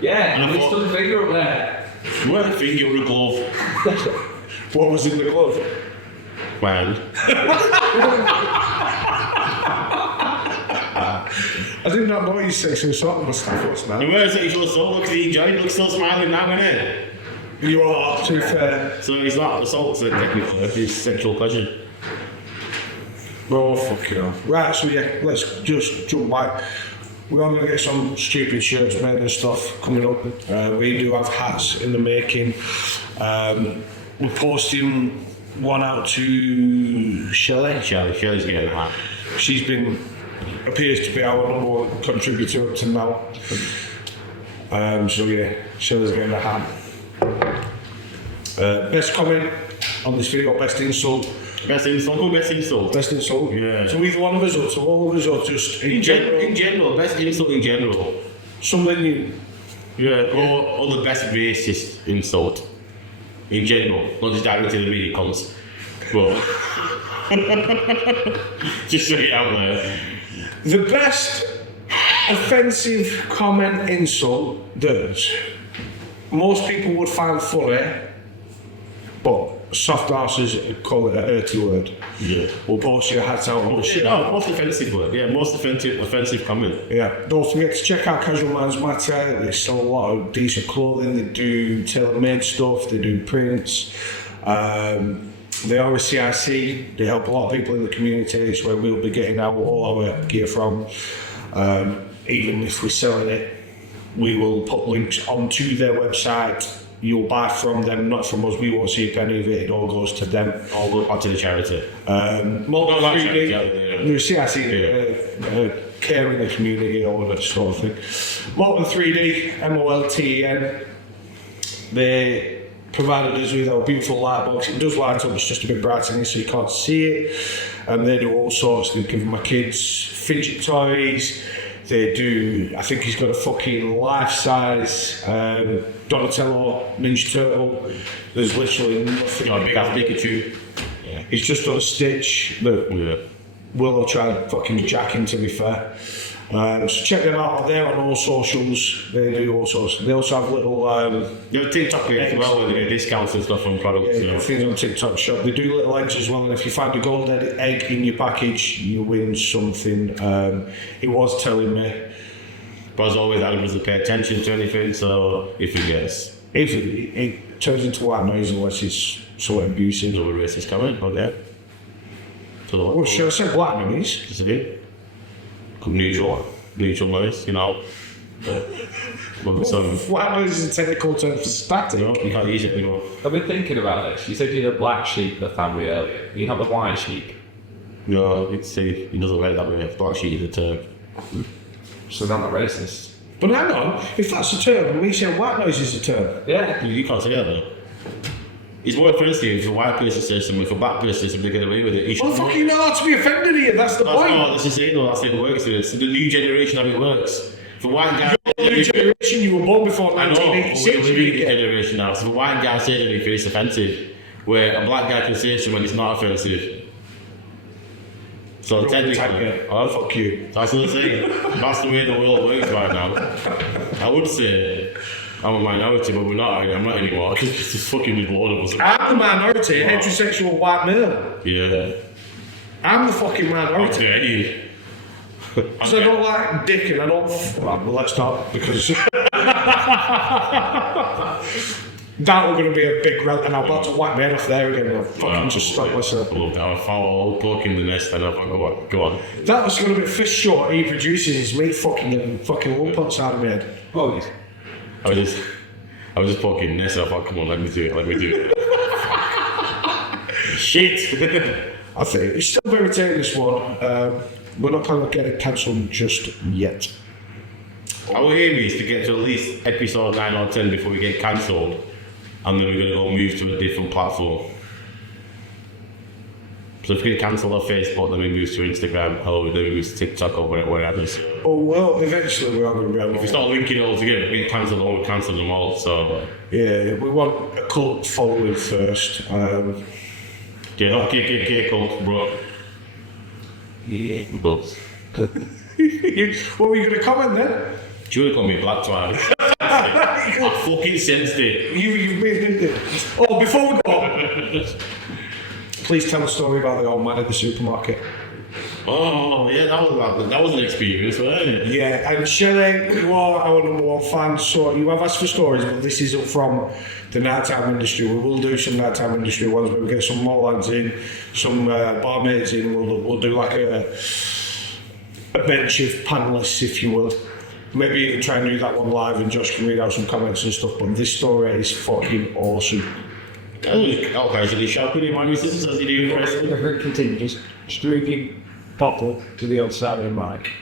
Yeah, And I and he thought- stuck a finger up there. You weren't a finger with a glove. What was in the glove? Man. I did not know you sexual assault my stuff last And night. where's it? You're so lucky, you enjoyed it, look still smiling now, innit? You are, to be fair. So it's not assault, so technically, it's sexual pleasure. Oh, fuck you. Right, so yeah, let's just jump back. We're going to get some stupid shirts made and stuff coming up. We do have hats in the making. We're posting one out to Shelley. Shelley's getting a hat. She's appears to be our number one contributor up to now. So yeah, Shelley's getting a hat. Best comment on this video, best insult. Best insult. Best insult. Best insult? Yeah. So either one of us or to all of us or just in general? In general, best insult in general. Something you... Yeah, or the best racist insult. In general. Not just directly to the media cons. But... just say it out there. The best offensive comment insult that most people would find funny, but soft asses call it a hurty word. Yeah. We'll post your hats out on the shit. No, most offensive word. Yeah, most offensive comment. Yeah, don't forget to check out Casual Man's Matter. They sell a lot of decent clothing. They do tailor-made stuff. They do prints. They are a CIC. They help a lot of people in the community. It's where we'll be getting all our gear from. Even if we're selling it, we will put links onto their website. You'll buy from them, not from us. We won't see a penny of it. It all goes to them. All goes back to the charity. Molten like 3D, charity, CIC, care in the community, all that sort of thing. Molten 3D, MOLTEN, they provided us with our beautiful light box. It does light up, it's just a bit bright in here so you can't see it. And they do all sorts. They give my kids fidget toys. They do, I think he's got a fucking life-size Donatello Ninja Turtle. There's literally nothing. Oh, big ass Pikachu. Yeah. He's just done a stitch that we'll try and fucking jack him, to be fair. So check them out. They're on all socials. They do all sorts. They also have little You're TikTok as well with the discounts and stuff on products. You know. things on TikTok shop. They do little eggs as well, and if you find a gold egg in your package, you win something. He was telling me. But as always, Adam doesn't pay attention to anything, so if he gets... If it turns into white noise unless it's sort of abusive. There's a racist comment out there. So the Well, should I say black noise? Just a bit. Neutral noise, you know. But so, White noise is a technical term for static. you know, you can't use it anymore. I've been thinking about this. You said you're the black sheep of the family earlier. You're not the white sheep. No, it's safe. He doesn't like that way. Black sheep is a term. So they're not racist. But hang on, if that's a term, we say white noise is a term. Yeah. You can't say that though. It's more offensive if a white person says something, if a black person says something, they get away with it. Well, fucking not to be offended here, that's the point. No, that's just it though, that's how it works. It's the new generation how it works. If a white guy... New generation, you were born before I know, we're 1986. living in the generation now. So if a white guy says anything, it's offensive. Where a black guy can say something, it's not offensive. So technically... Oh, Fuck you. that's what I'm saying. That's the way the world works right now. I would say I'm a minority, but we're not. I'm not anymore. It's just fucking with all of us. I'm the minority, heterosexual white male. Yeah. I'm the fucking minority. Okay. Because I don't like dick and I don't... Well, let's not, because... that we're going to be a big rant, and I'm about to whack my head off there again. I'll fucking just stop myself. Look, I found all poke in the nest and I thought, go on. That was going to be fish short. He produces his meat fucking getting fucking lump pots out of my head. Oh, yes. I was just poking the nest and I thought, come on, let me do it. Shit! I think it's still very entertaining, this one. We're not planning on getting cancelled just yet. Our aim is to get to at least episode 9 or 10 before we get cancelled, and then we're going to go move to a different platform. So if we get cancelled on Facebook, then we move to Instagram, or then we move to TikTok or whatever. If Oh, well, eventually we are going to be able we to... start linking it all together, we get cancelled all, we cancel them all, so... Yeah, we want a cult following first. Yeah, not KKK cult, bro. Yeah, but... What were you going to comment then? Do you want to call me black twice? I fucking sensed it. You've made it. Oh, before we go, please tell a story about the old man at the supermarket. Oh, yeah, that was an experience, wasn't it? Yeah, and Shelley, you are our number one fan, so you have asked for stories, but this is up from the nighttime industry. We will do some nighttime industry ones, but we'll get some more lads in, some barmaids in, we'll do like a a bench of panellists, if you will. Maybe you can try and do that one live and Josh can read out some comments and stuff, but this story is fucking awesome. I'll casually shout with him on his as he do the rest. The hurt continues, streaking Popple to the other side of the mic.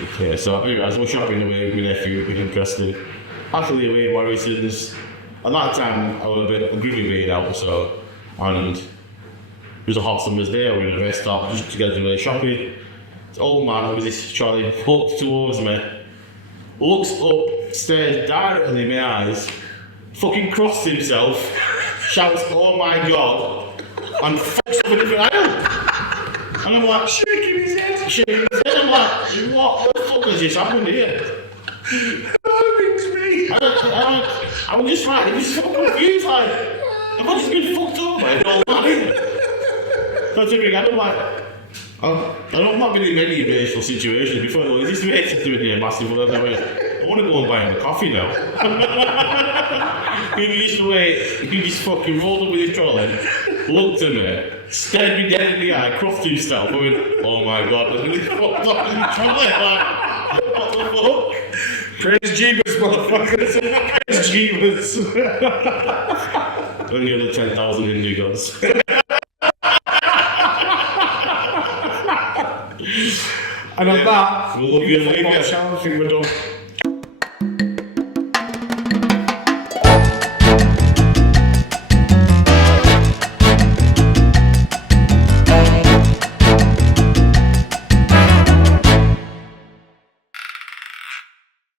Okay, so as we're shopping away with my nephew, we're interested. Actually, away at Morrison's. At that time, I was a bit aggravated out, so, and it was a hot summer's day. We were in a rest stop just to get to the shopping. This old man, with this Charlie, walks towards me, looks up, stares directly in my eyes, fucking crossed himself, shouts, "Oh my god," and fucks up a different aisle. And I'm like, shaking his head. I'm like, what the fuck has just happened here? It's me! I'm just like, it was so confused, like, have I just been fucked over by an old man? So I took it, I'm like, I'm not been in many racial situations before. Is this racist doing here massive? I want to go and buy him a coffee now. He just wait, he just fucking rolled up with his trolley, looked at me, stared me dead in the eye, crossed himself, and went, "Oh my god," and he fucked up in the trolley, like, what the fuck? Praise Jeebus, motherfuckers! Praise Jeebus! Only other 10,000 indigos. And on that, We'll love you later. I think we're done.